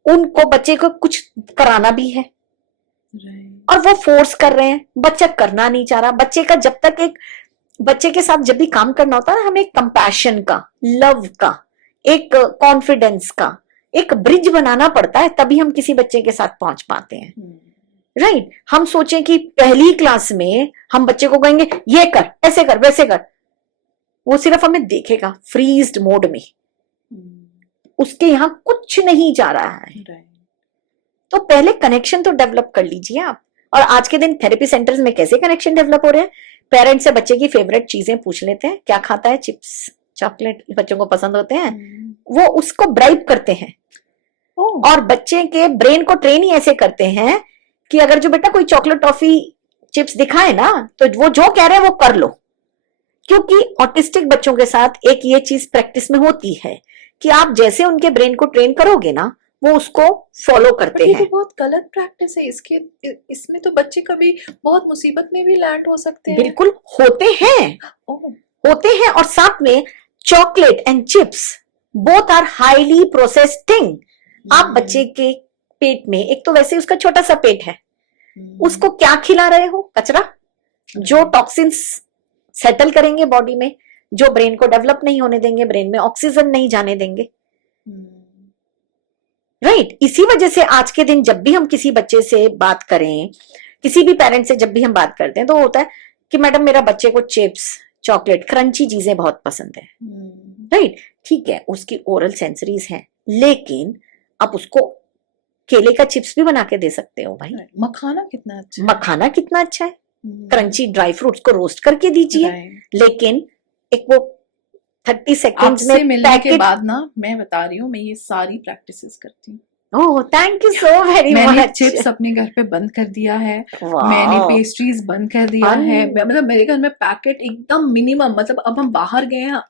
उनको बच्चे को कुछ कराना भी है, Right. और वो फोर्स कर रहे हैं, बच्चा करना नहीं चाह रहा। बच्चे का जब तक एक बच्चे के साथ जब भी काम करना होता है, हमें एक कंपैशन का, लव का, एक कॉन्फिडेंस का एक ब्रिज बनाना पड़ता है, तभी हम किसी बच्चे के साथ पहुंच पाते हैं, राइट। हम सोचें कि पहली क्लास में हम बच्चे को कहेंगे ये कर, ऐसे कर, वैसे कर, वो सिर्फ हमें देखेगा फ्रीज्ड मोड में, उसके यहाँ कुछ नहीं जा रहा है। Right. तो पहले कनेक्शन तो डेवलप कर लीजिए आप। और आज के दिन थेरेपी सेंटर्स में कैसे कनेक्शन डेवलप हो रहे हैं, पेरेंट्स से बच्चे की फेवरेट चीजें पूछ लेते हैं, क्या खाता है, चिप्स, चॉकलेट बच्चों को पसंद होते हैं, वो उसको ब्राइब करते हैं। और बच्चे के ब्रेन को ट्रेन ही ऐसे करते हैं कि अगर जो बेटा कोई चॉकलेट, टॉफी, चिप्स दिखाए ना, तो वो जो कह रहे हैं वो कर लो। क्योंकि ऑटिस्टिक बच्चों के साथ एक ये चीज प्रैक्टिस में होती है कि आप जैसे उनके ब्रेन को ट्रेन करोगे ना, वो उसको फॉलो करते ये हैं। तो बहुत गलत प्रैक्टिस है। इसमें तो बच्चे कभी बहुत मुसीबत में भी लैंड हो सकते हैं। बिल्कुल होते हैं, ओह, होते हैं। और साथ में chocolate and chips both are highly processed thing. आप बच्चे के पेट में, एक तो वैसे उसका छोटा सा पेट है, उसको क्या खिला रहे हो, कचरा, जो टॉक्सिन्स सेटल करेंगे बॉडी में, जो ब्रेन को डेवलप नहीं होने देंगे, ब्रेन में ऑक्सीजन नहीं जाने देंगे, राइट। इसी वजह से आज के दिन जब भी हम किसी बच्चे से बात करें, किसी भी पेरेंट से जब भी हम बात करते हैं, तो होता है कि मैडम मेरा बच्चे को चिप्स, चॉकलेट, क्रंची चीजें बहुत पसंद है, राइट। ठीक है, उसकी ओरल सेंसरीज हैं, लेकिन आप उसको केले का चिप्स भी बना के दे सकते हो भाई। मखाना कितना अच्छा है। मखाना कितना अच्छा है, क्रंची ड्राई फ्रूट्स को रोस्ट करके दीजिए। Right. लेकिन एक वो 30 सेकेंड्स आपसे में मिलने के पैकेट। बाद ना, मैं बता रही हूँ, मैं ये सारी प्रैक्टिसेस करती हूँ। Oh thank you so very मैंने मच। चिप्स अपने घर पे बंद कर दिया है, Wow. मैंने पेस्ट्रीज बंद कर दिया Fun. है। मतलब मेरे घर में पैकेट एकदम मिनिमम, मतलब अब हम बाहर गए हैं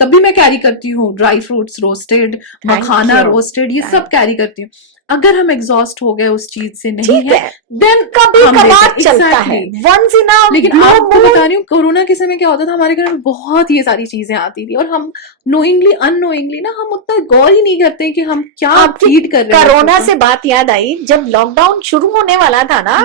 तब भी मैं कैरी करती हूँ dry fruits roasted, makhana you. Roasted, ये Thank सब कैरी करती हूँ। अगर हम एग्जॉस्ट हो गए उस चीज से, नहीं ठीक है, है, देन कभी हम कभार लेते हैं। चलता है, Exactly. वंस इन अ लेकिन blue आपको moon। बता रही हूँ, कोरोना के समय क्या होता था, हमारे घर में बहुत ये सारी चीजें आती थी, और हम नोइंगली अननोइंगली ना, हम उतना गौर ही नहीं करते कि हम क्या आपकी फीड कर रहे हैं। कोरोना से बात याद आई, जब लॉकडाउन शुरू होने वाला था ना,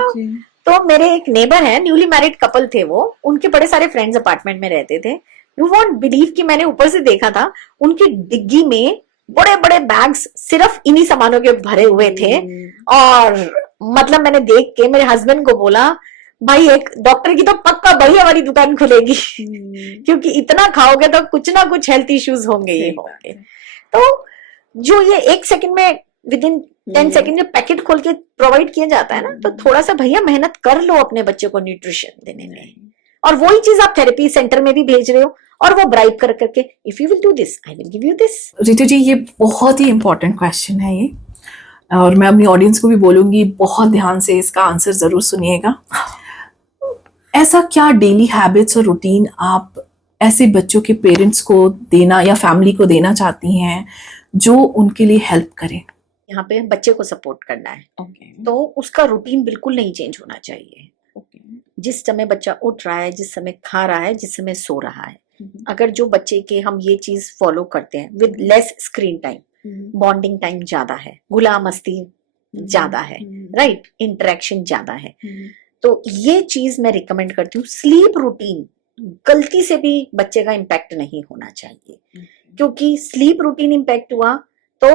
तो मेरे एक नेबर है, न्यूली मैरिड कपल थे वो, उनके बड़े सारे फ्रेंड्स अपार्टमेंट में रहते थे। यू वॉन्ट बिलीव कि मैंने ऊपर से देखा था, उनकी डिग्गी में बड़े बड़े बैग्स सिर्फ इन्हीं सामानों के भरे हुए थे। और मतलब मैंने देख के मेरे हस्बैंड को बोला, भाई एक डॉक्टर की तो पक्का बढ़िया वाली दुकान खुलेगी, क्योंकि इतना खाओगे तो कुछ ना कुछ हेल्थ इश्यूज होंगे ही होंगे। तो जो ये 1 सेकंड में विद इन 10 सेकेंड में पैकेट खोल के प्रोवाइड किया जाता है ना। तो थोड़ा सा भैया मेहनत कर लो अपने बच्चे को न्यूट्रिशन देने में, और वही चीज आप थेरेपी सेंटर में भी भेज रहे हो, और वो ब्राइब कर करके if you will do this I will give you this. Ritu ji, ये बहुत ही इंपॉर्टेंट क्वेश्चन है ये, और मैं अपनी ऑडियंस को भी बोलूंगी बहुत ध्यान से इसका आंसर जरूर सुनिएगा। ऐसा क्या डेली हैबिट्स और रूटीन आप ऐसे बच्चों के पेरेंट्स को देना या फैमिली को देना चाहती हैं जो उनके लिए हेल्प करे? यहाँ पे बच्चे को सपोर्ट करना है, Okay. तो उसका रूटीन बिल्कुल नहीं चेंज होना चाहिए। Okay. जिस समय बच्चा उठ रहा है, जिस समय खा रहा है, जिस समय सो रहा है, Mhm. अगर जो बच्चे के हम ये चीज फॉलो करते हैं with less screen time, Mhm. Bonding time ज्यादा है, गुलाम मस्ती ज्यादा है, Mhm. राइट, इंटरेक्शन ज्यादा है, Mhm. तो ये चीज मैं रिकमेंड करती हूँ। स्लीप रूटीन गलती से भी बच्चे का इम्पैक्ट नहीं होना चाहिए, Okay. क्योंकि स्लीप रूटीन इम्पैक्ट हुआ तो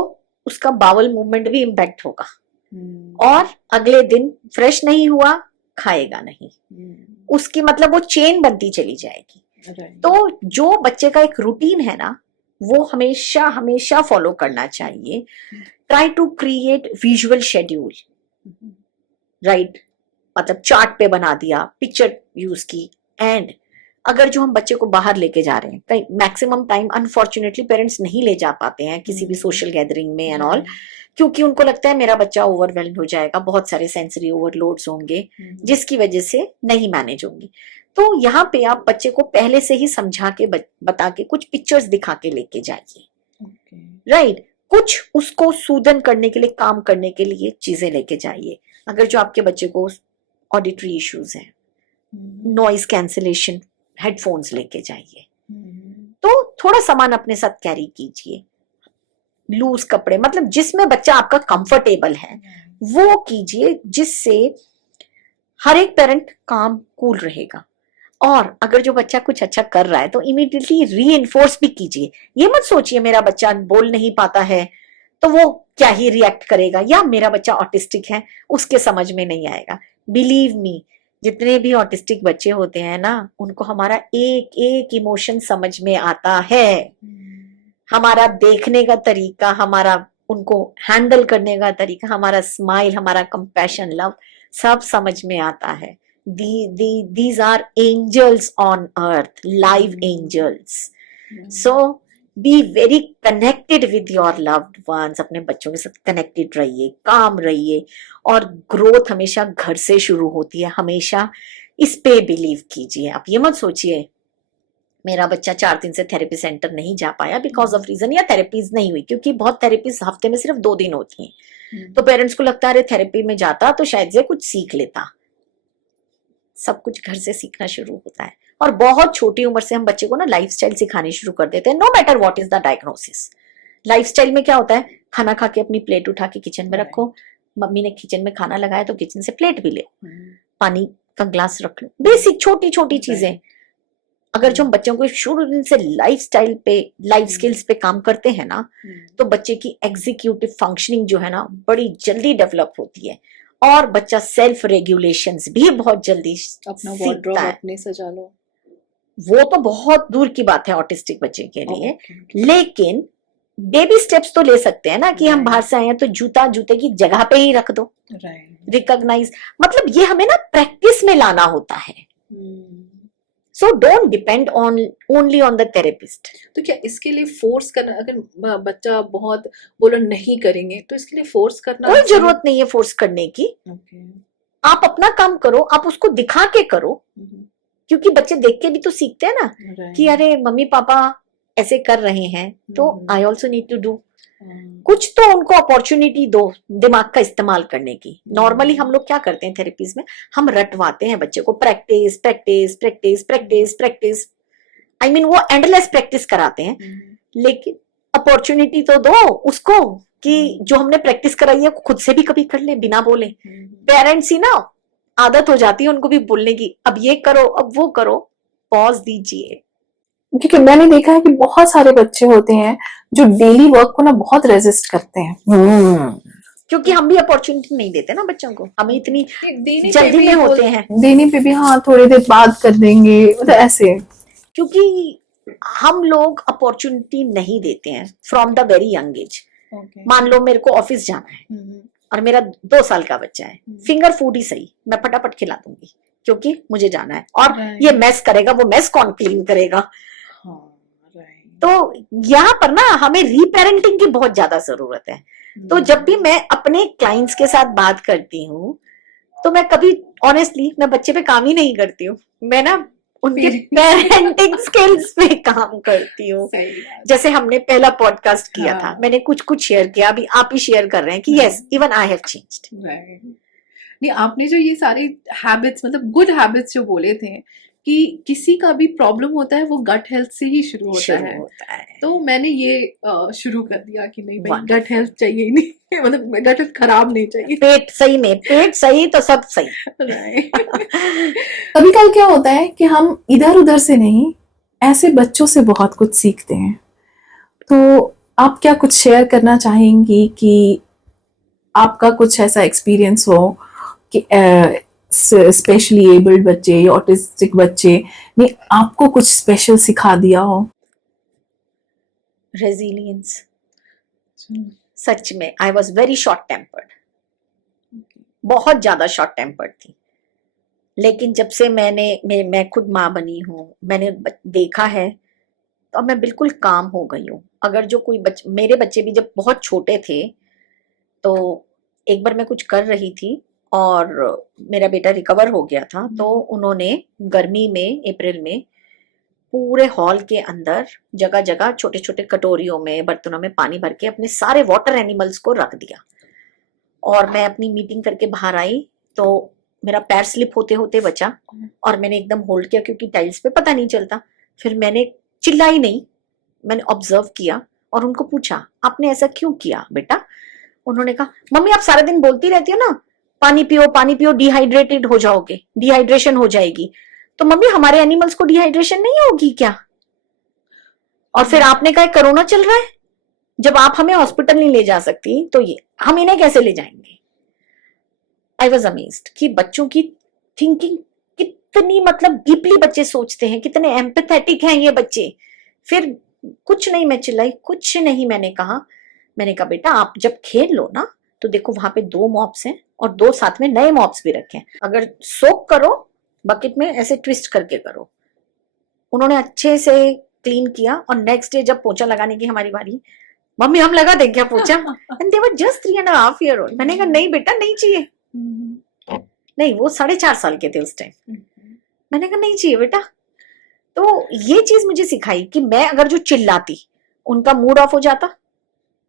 उसका बावल मूवमेंट भी इम्पैक्ट होगा, Mhm. और अगले दिन फ्रेश नहीं हुआ, खाएगा नहीं, Mhm. उसकी मतलब वो चेन बनती चली जाएगी। Right. तो जो बच्चे का एक रूटीन है ना, वो हमेशा हमेशा फॉलो करना चाहिए। Try to create visual schedule, Mhm. Right, मतलब चार्ट पे बना दिया, पिक्चर यूज की। एंड अगर जो हम बच्चे को बाहर लेके जा रहे हैं, कहीं मैक्सिमम टाइम अनफॉर्चुनेटली पेरेंट्स नहीं ले जा पाते हैं किसी भी सोशल गैदरिंग में एंड ऑल, क्योंकि उनको लगता है मेरा बच्चा ओवरवेल्म हो जाएगा, बहुत सारे सेंसरी ओवरलोड्स होंगे Mhm. जिसकी वजह से नहीं मैनेज होंगी। तो यहाँ पे आप बच्चे को पहले से ही समझा के बता के कुछ पिक्चर्स दिखा के लेके जाइए, Okay. राइट, कुछ उसको सूदन करने के लिए, काम करने के लिए चीजें लेके जाइए। अगर जो आपके बच्चे को ऑडिटरी इश्यूज हैं, Mhm. नॉइज कैंसिलेशन हेडफोन्स लेके जाइए, Mhm. तो थोड़ा सामान अपने साथ कैरी कीजिए। लूज कपड़े, मतलब जिसमें बच्चा आपका कंफर्टेबल है वो कीजिए, जिससे हर एक पेरेंट काम कूल रहेगा। और अगर जो बच्चा कुछ अच्छा कर रहा है तो इमीडिएटली री भी कीजिए। ये मत सोचिए मेरा बच्चा बोल नहीं पाता है तो वो क्या ही रिएक्ट करेगा, या मेरा बच्चा ऑटिस्टिक है उसके समझ में नहीं आएगा। बिलीव मी, जितने भी ऑटिस्टिक बच्चे होते हैं ना, उनको हमारा एक एक इमोशन समझ में आता है। हमारा देखने का तरीका, हमारा उनको हैंडल करने का तरीका, हमारा स्माइल, हमारा कंपैशन, लव, सब समझ में आता है। These are angels on earth, live angels. So be very connected with your loved ones. अपने बच्चों के साथ कनेक्टेड रहिए, काम रहिए, और ग्रोथ हमेशा घर से शुरू होती है। हमेशा इस पे बिलीव कीजिए। आप ये मत सोचिए मेरा बच्चा 4 दिन से थेरेपी सेंटर नहीं जा पाया बिकॉज ऑफ रीजन, या थेरेपीज नहीं हुई, क्योंकि बहुत थेरेपीज हफ्ते में सिर्फ 2 दिन होती हैं। तो पेरेंट्स को लगता है अरे थेरेपी में जाता तो शायद से कुछ सीख लेता। सब कुछ घर से सीखना शुरू होता है, और बहुत छोटी उम्र से हम बच्चे को ना लाइफस्टाइल सिखानी शुरू कर देते हैं, no matter what is the diagnosis. Lifestyle में क्या होता है, खाना खा के अपनी प्लेट उठा के किचन में रखो, मम्मी ने किचन में खाना लगाया तो किचन से प्लेट भी ले, पानी का ग्लास रख लो, बेसिक छोटी छोटी चीजें। अगर जो हम बच्चों को शुरू दिन से लाइफस्टाइल पे, लाइफ स्किल्स पे काम करते हैं ना, तो बच्चे की एग्जीक्यूटिव फंक्शनिंग जो है ना बड़ी जल्दी डेवलप होती है, और बच्चा सेल्फ रेगुलेशंस भी बहुत जल्दी अपना वार्डरोब सीखता है। अपने सजा लो, वो तो बहुत दूर की बात है ऑटिस्टिक बच्चे के लिए। Okay. लेकिन बेबी स्टेप्स तो ले सकते हैं ना, कि हम Right. बाहर से आए हैं तो जूता जूते की जगह पे ही रख दो, Right. रिकॉग्नाइज, मतलब ये हमें ना प्रैक्टिस में लाना होता है। So don't depend on only on the therapist. तो क्या इसके लिए फोर्स करना, अगर बच्चा बहुत बोलो नहीं करेंगे तो इसके लिए फोर्स करना कोई जरूरत नहीं है फोर्स करने की। Okay. आप अपना काम करो, आप उसको दिखा के करो, क्योंकि बच्चे देख के भी तो सीखते हैं ना, Right. कि अरे मम्मी पापा ऐसे कर रहे हैं तो I also need to do. Hmm. कुछ तो उनको अपॉर्चुनिटी दो दिमाग का इस्तेमाल करने की। नॉर्मली हम लोग क्या करते हैं थेरेपीज में, हम रटवाते हैं बच्चे को, practice practice practice practice practice, I mean वो एंडलेस प्रैक्टिस कराते हैं। लेकिन अपॉर्चुनिटी तो दो उसको कि जो हमने प्रैक्टिस कराई है खुद से भी कभी कर ले बिना बोले। पेरेंट्स ही ना आदत हो जाती है उनको भी बोलने की, अब ये करो अब वो करो, पॉज दीजिए। क्योंकि मैंने देखा है कि बहुत सारे बच्चे होते हैं जो डेली वर्क को ना बहुत रेजिस्ट करते हैं, क्योंकि हम भी अपॉर्चुनिटी नहीं देते ना बच्चों को, हमें इतनी देने जल्दी में होते हैं, देने पे भी हाँ थोड़ी देर बाद कर देंगे, मतलब ऐसे। क्योंकि हम लोग अपॉर्चुनिटी नहीं देते हैं from the very young age. Okay. मान लो मेरे को ऑफिस जाना है और मेरा 2 साल का बच्चा है, फिंगर फूड ही सही, मैं फटाफट खिला दूंगी क्योंकि मुझे जाना है। और ये मेस करेगा, वो मेस कौन क्लीन करेगा? तो यहाँ पर ना हमें रीपेरेंटिंग की बहुत ज्यादा जरूरत है। तो जब भी मैं अपने क्लाइंट्स के साथ बात करती हूँ तो मैं कभी ऑनेस्टली मैं बच्चे पे काम ही नहीं करती हूँ, मैं ना उनके पेरेंटिंग स्किल्स पे काम करती हूँ। जैसे हमने पहला पॉडकास्ट किया था, मैंने कुछ शेयर किया, अभी आप ही शेयर कर रहे हैं कि yes even I have changed. नहीं, आपने जो ये सारे हैबिट्स मतलब गुड हैबिट्स जो बोले थे कि किसी का भी प्रॉब्लम होता है वो गट हेल्थ से ही शुरू होता है। तो मैंने ये शुरू कर दिया कि नहीं भाई गट हेल्थ चाहिए ही नहीं मतलब गट हेल्थ खराब नहीं चाहिए, पेट सही में, पेट सही तो सब सही। कभी कभी क्या होता है कि हम इधर उधर से नहीं, ऐसे बच्चों से बहुत कुछ सीखते हैं। तो आप क्या कुछ शेयर करना चाहेंगी कि आपका कुछ ऐसा एक्सपीरियंस हो कि स्पेशली एबल्ड बच्चे या ऑटिस्टिक बच्चे ने आपको कुछ स्पेशल सिखा दिया हो? रेजिलियंस। सच में I was very short tempered, बहुत ज्यादा शॉर्ट टेम्पर्ड थी। लेकिन जब से मैं खुद माँ बनी हूँ, मैंने देखा है तो मैं बिल्कुल काम हो गई हूँ। अगर जो कोई मेरे बच्चे भी जब बहुत छोटे थे तो एक बार मैं कुछ कर रही थी और मेरा बेटा रिकवर हो गया था, तो उन्होंने गर्मी में अप्रैल में पूरे हॉल के अंदर जगह जगह छोटे छोटे कटोरियों में बर्तनों में पानी भर के अपने सारे वाटर एनिमल्स को रख दिया। और मैं अपनी मीटिंग करके बाहर आई तो मेरा पैर स्लिप होते होते बचा और मैंने एकदम होल्ड किया क्योंकि टाइल्स पे पता नहीं चलता। फिर मैंने चिल्लाई नहीं, मैंने ऑब्जर्व किया और उनको पूछा आपने ऐसा क्यों किया बेटा? उन्होंने कहा मम्मी आप सारा दिन बोलती रहती हो ना पानी पियो, डिहाइड्रेटेड हो जाओगे, डिहाइड्रेशन हो जाएगी। तो मम्मी हमारे एनिमल्स को डिहाइड्रेशन नहीं होगी क्या? और फिर आपने कहा कोरोना चल रहा है, जब आप हमें हॉस्पिटल नहीं ले जा सकती तो ये हम इन्हें कैसे ले जाएंगे? आई वॉज अमेज्ड कि बच्चों की थिंकिंग कितनी मतलब डीपली बच्चे सोचते हैं, कितने एम्पैथेटिक हैं ये बच्चे। फिर कुछ नहीं मैं चिल्लाई, कुछ नहीं मैंने कहा बेटा आप जब खेल लो ना तो देखो वहां पे 2 मॉप्स हैं और 2 साथ में नए मॉप्स भी रखे हैं, अगर सोक करो बकेट में ऐसे ट्विस्ट करके करो। उन्होंने अच्छे से क्लीन किया और नेक्स्ट डे जब पोछा लगाने की हमारी बारी, मम्मी हम लगा दें क्या पोछा? And they were just 3.5 year old। मैंने कहा नहीं बेटा नहीं चाहिए, नहीं वो 4.5 साल के थे उस टाइम। मैंने कहा नहीं चाहिए बेटा। तो ये चीज मुझे सिखाई कि मैं अगर जो चिल्लाती उनका मूड ऑफ हो जाता,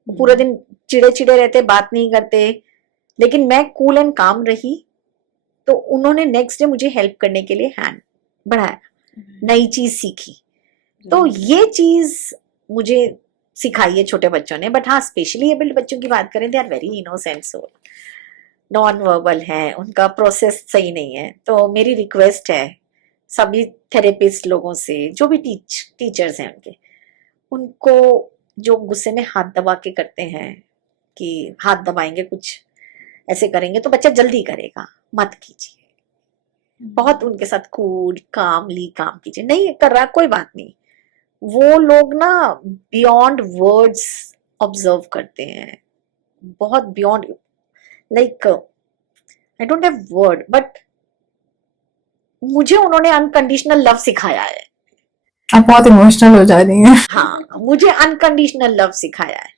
पूरे दिन चिड़े चिड़े रहते, बात नहीं करते, लेकिन मैं कूल एंड काम रही तो उन्होंने नेक्स्ट डे मुझे हेल्प करने के लिए हैंड बढ़ाया, नई चीज सीखी। तो ये चीज मुझे सिखाई है छोटे बच्चों ने। बट हाँ स्पेशली एबल्ड बच्चों की बात करें, they are very innocent soul, non verbal है, उनका प्रोसेस सही नहीं है। तो मेरी रिक्वेस्ट है सभी थेरेपिस्ट लोगों से, जो भी टीचर्स हैं उनको जो गुस्से में हाथ दबा के करते हैं कि हाथ दबाएंगे कुछ ऐसे करेंगे तो बच्चा जल्दी करेगा, मत कीजिए। बहुत उनके साथ कूल कामली काम कीजिए, नहीं कर रहा कोई बात नहीं। वो लोग ना बियॉन्ड वर्ड्स ऑब्जर्व करते हैं, बहुत beyond, like I don't have word, but मुझे उन्होंने अनकंडीशनल लव सिखाया है। आप बहुत इमोशनल हो जा रही हैं। हाँ मुझे अनकंडीशनल लव सिखाया है।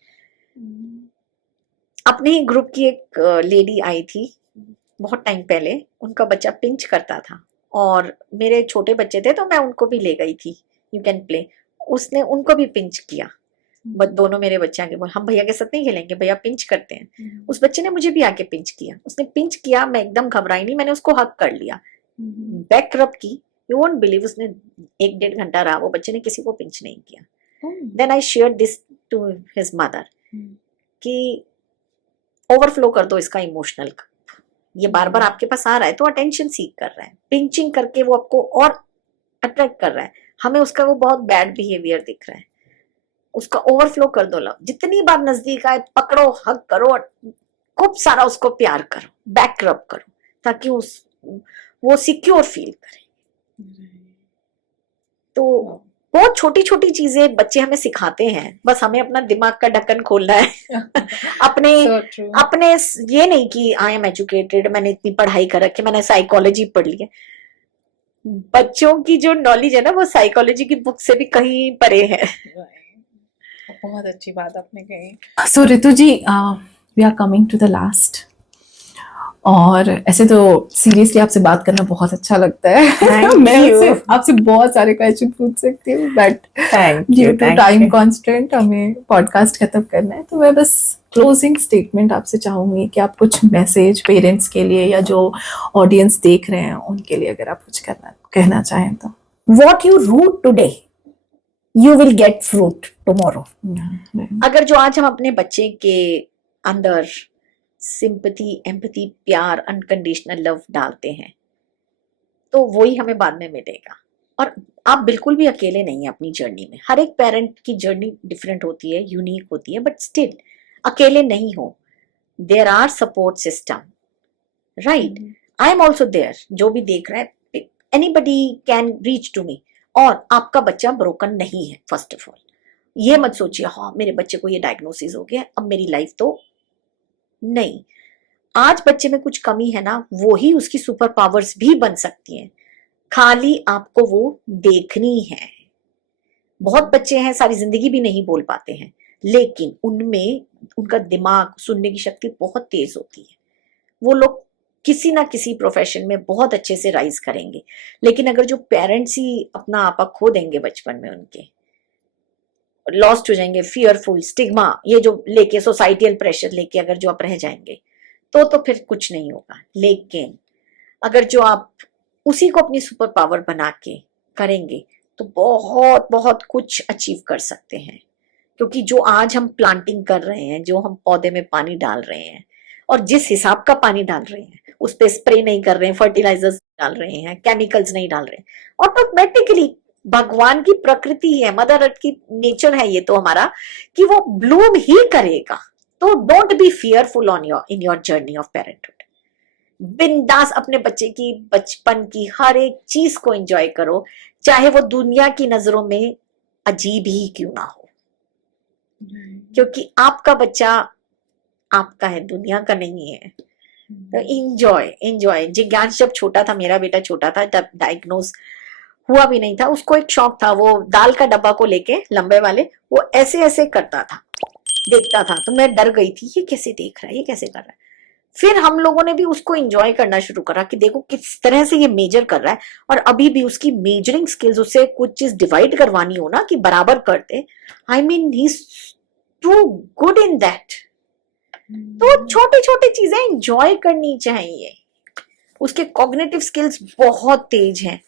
अपने ही ग्रुप की एक लेडी आई थी बहुत टाइम पहले, उनका बच्चा पिंच करता था और मेरे छोटे बच्चे थे तो मैं उनको भी ले गई थी, यू कैन प्ले। उसने उनको भी पिंच किया, बट दोनों मेरे बच्चे आगे बोले हम भैया के साथ नहीं खेलेंगे, भैया पिंच करते हैं। उस बच्चे ने मुझे भी आके पिंच किया, उसने पिंच किया, मैं एकदम घबराई नहीं, मैंने उसको हक कर लिया, बैक रब की। यू वोंट बिलीव उसने 1-1.5 घंटा रहा, वो बच्चे ने किसी को पिंच नहीं किया। Then I share this to his mother कि ओवरफ्लो कर दो इसका इमोशनल, ये बार बार आपके पास आ रहा है तो अटेंशन सीख कर रहा है, पिंचिंग करके वो आपको और अट्रैक्ट कर रहा है, हमें उसका वो बहुत बैड बिहेवियर दिख रहा है, उसका ओवरफ्लो कर दो लव। जितनी बार नजदीक आए पकड़ो, हक करो, खूब सारा उसको प्यार करो, बैक रब करो, ताकि वो सिक्योर फील करे। तो बहुत छोटी छोटी चीजें बच्चे हमें सिखाते हैं, बस हमें अपना दिमाग का ढक्कन खोलना है। अपने So true. अपने ये नहीं कि आई एम एजुकेटेड, मैंने इतनी पढ़ाई कर रखी, मैंने साइकोलॉजी पढ़ ली है। बच्चों की जो नॉलेज है ना वो साइकोलॉजी की बुक से भी कहीं परे है। बहुत अच्छी बात आपने कही। So Ritu ji, we are coming to the last, और ऐसे तो सीरियसली आपसे बात करना बहुत अच्छा लगता है। Thank मैं you. आपसे बहुत सारे क्वेश्चन पूछ सकती हूँ, but thank due to time constant हमें पॉडकास्ट खत्म करना है। तो मैं बस क्लोजिंग स्टेटमेंट आपसे चाहूंगी कि आप कुछ मैसेज पेरेंट्स के लिए या जो ऑडियंस देख रहे हैं उनके लिए अगर आप कुछ कहना चाहें तो। What you root today, you will get fruit tomorrow. अगर जो आज हम अपने बच्चे के अंदर सिंपैथी, एम्पैथी, प्यार, अनकंडीशनल लव डालते हैं तो वही हमें बाद में मिलेगा। और आप बिल्कुल भी अकेले नहीं हैं अपनी जर्नी में। हर एक पेरेंट की जर्नी डिफरेंट होती है, यूनिक होती है, बट स्टिल अकेले नहीं हो। There are support system, right? I am also there. जो भी देख रहा है, anybody can reach to me. और आपका बच्चा ब्रोकन नहीं है। फर्स्ट ऑफ ऑल ये मत सोचिए हाँ मेरे बच्चे को ये डायग्नोसिस हो गया अब मेरी लाइफ तो नहीं। आज बच्चे में कुछ कमी है ना, वो ही उसकी सुपर पावर्स भी बन सकती हैं, खाली आपको वो देखनी है। बहुत बच्चे हैं सारी जिंदगी भी नहीं बोल पाते हैं, लेकिन उनमें उनका दिमाग, सुनने की शक्ति बहुत तेज होती है। वो लोग किसी ना किसी प्रोफेशन में बहुत अच्छे से राइज करेंगे। लेकिन अगर जो पेरेंट्स ही अपना आपा खो देंगे बचपन में, उनके लॉस्ट हो जाएंगे, फियरफुल, स्टिग्मा ये जो लेके, सोसाइटियल प्रेशर लेके अगर जो आप रह जाएंगे तो फिर कुछ नहीं होगा। लेकिन अगर जो आप उसी को अपनी सुपर पावर बना के करेंगे तो बहुत बहुत कुछ अचीव कर सकते हैं। क्योंकि जो आज हम प्लांटिंग कर रहे हैं, जो हम पौधे में पानी डाल रहे हैं और जिस हिसाब का पानी डाल रहे हैं, उस पे स्प्रे नहीं कर रहे हैं, फर्टिलाइजर्स डाल रहे हैं, केमिकल्स नहीं डाल रहे हैं, ऑटोमेटिकली भगवान की प्रकृति है, मदर अर्थ की नेचर है ये तो हमारा, कि वो ब्लूम ही करेगा। तो don't be fearful in your journey of parenthood. बिंदास अपने बच्चे की बचपन की हर एक चीज को एंजॉय करो, चाहे वो दुनिया की नजरों में अजीब ही क्यों ना हो, क्योंकि आपका बच्चा आपका है, दुनिया का नहीं है। तो एंजॉय। जिज्ञांश जब छोटा था, मेरा बेटा छोटा था, तब डायग्नोज हुआ भी नहीं था, उसको एक शौक था, वो दाल का डब्बा को लेके लंबे वाले वो ऐसे ऐसे करता था, देखता था, तो मैं डर गई थी ये कैसे देख रहा है, ये कैसे कर रहा है। फिर हम लोगों ने भी उसको एंजॉय करना शुरू करा कि देखो किस तरह से ये मेजर कर रहा है। और अभी भी उसकी मेजरिंग स्किल्स, उससे कुछ चीज डिवाइड करवानी हो ना कि बराबर करते, I mean he is too good in that. तो छोटी छोटी चीजें एंजॉय करनी चाहिए। उसके कॉग्निटिव स्किल्स बहुत तेज हैं।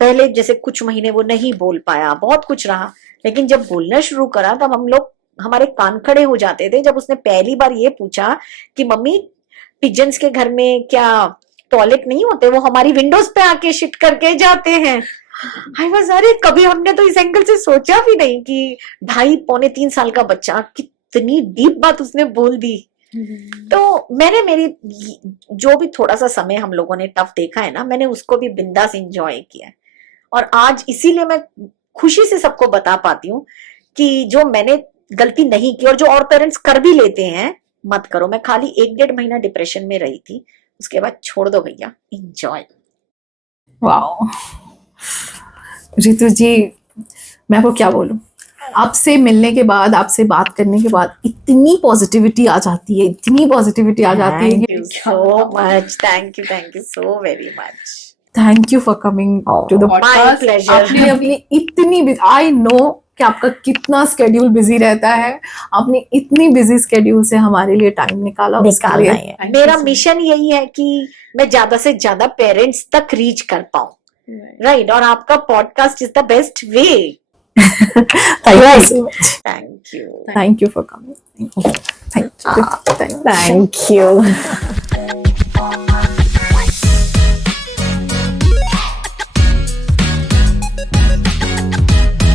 पहले जैसे कुछ महीने वो नहीं बोल पाया, बहुत कुछ रहा, लेकिन जब बोलना शुरू करा तब हम लोग, हमारे कान खड़े हो जाते थे जब उसने पहली बार ये पूछा कि मम्मी पिजन्स के घर में क्या टॉयलेट नहीं होते, वो हमारी विंडोज पे आके शिट करके जाते हैं। आई वाज, अरे कभी हमने तो इस एंगल से सोचा भी नहीं कि 2.5-3 साल का बच्चा, कितनी डीप बात उसने बोल दी। तो मैंने मेरी जो भी थोड़ा सा समय हम लोगों ने टफ देखा है ना, मैंने उसको भी बिंदास एंजॉय किया है। और आज इसीलिए मैं खुशी से सबको बता पाती हूँ कि जो मैंने गलती नहीं की और जो और पेरेंट्स कर भी लेते हैं, मत करो। मैं खाली 1-1.5 महीना डिप्रेशन में रही थी, उसके बाद छोड़ दो भैया, एंजॉय। वाओ रितु जी, मैं आपको क्या बोलूं, आपसे मिलने के बाद, आपसे बात करने के बाद इतनी पॉजिटिविटी आ जाती है, इतनी पॉजिटिविटी आ जाती है। Thank you so much, thank you so very much. Thank you for coming to the my pleasure. आपने अपनी इतनी, आई नो कि आपका कितना स्केड्यूल बिजी रहता है, आपने इतनी बिजी स्केड्यूल से हमारे लिए टाइम निकाला उसके लिए। है मेरा मिशन यही है कि मैं ज्यादा से ज्यादा पेरेंट्स तक रीच कर पाऊं, राइट? और आपका podcast is the best way. Thank you for coming. Thank you.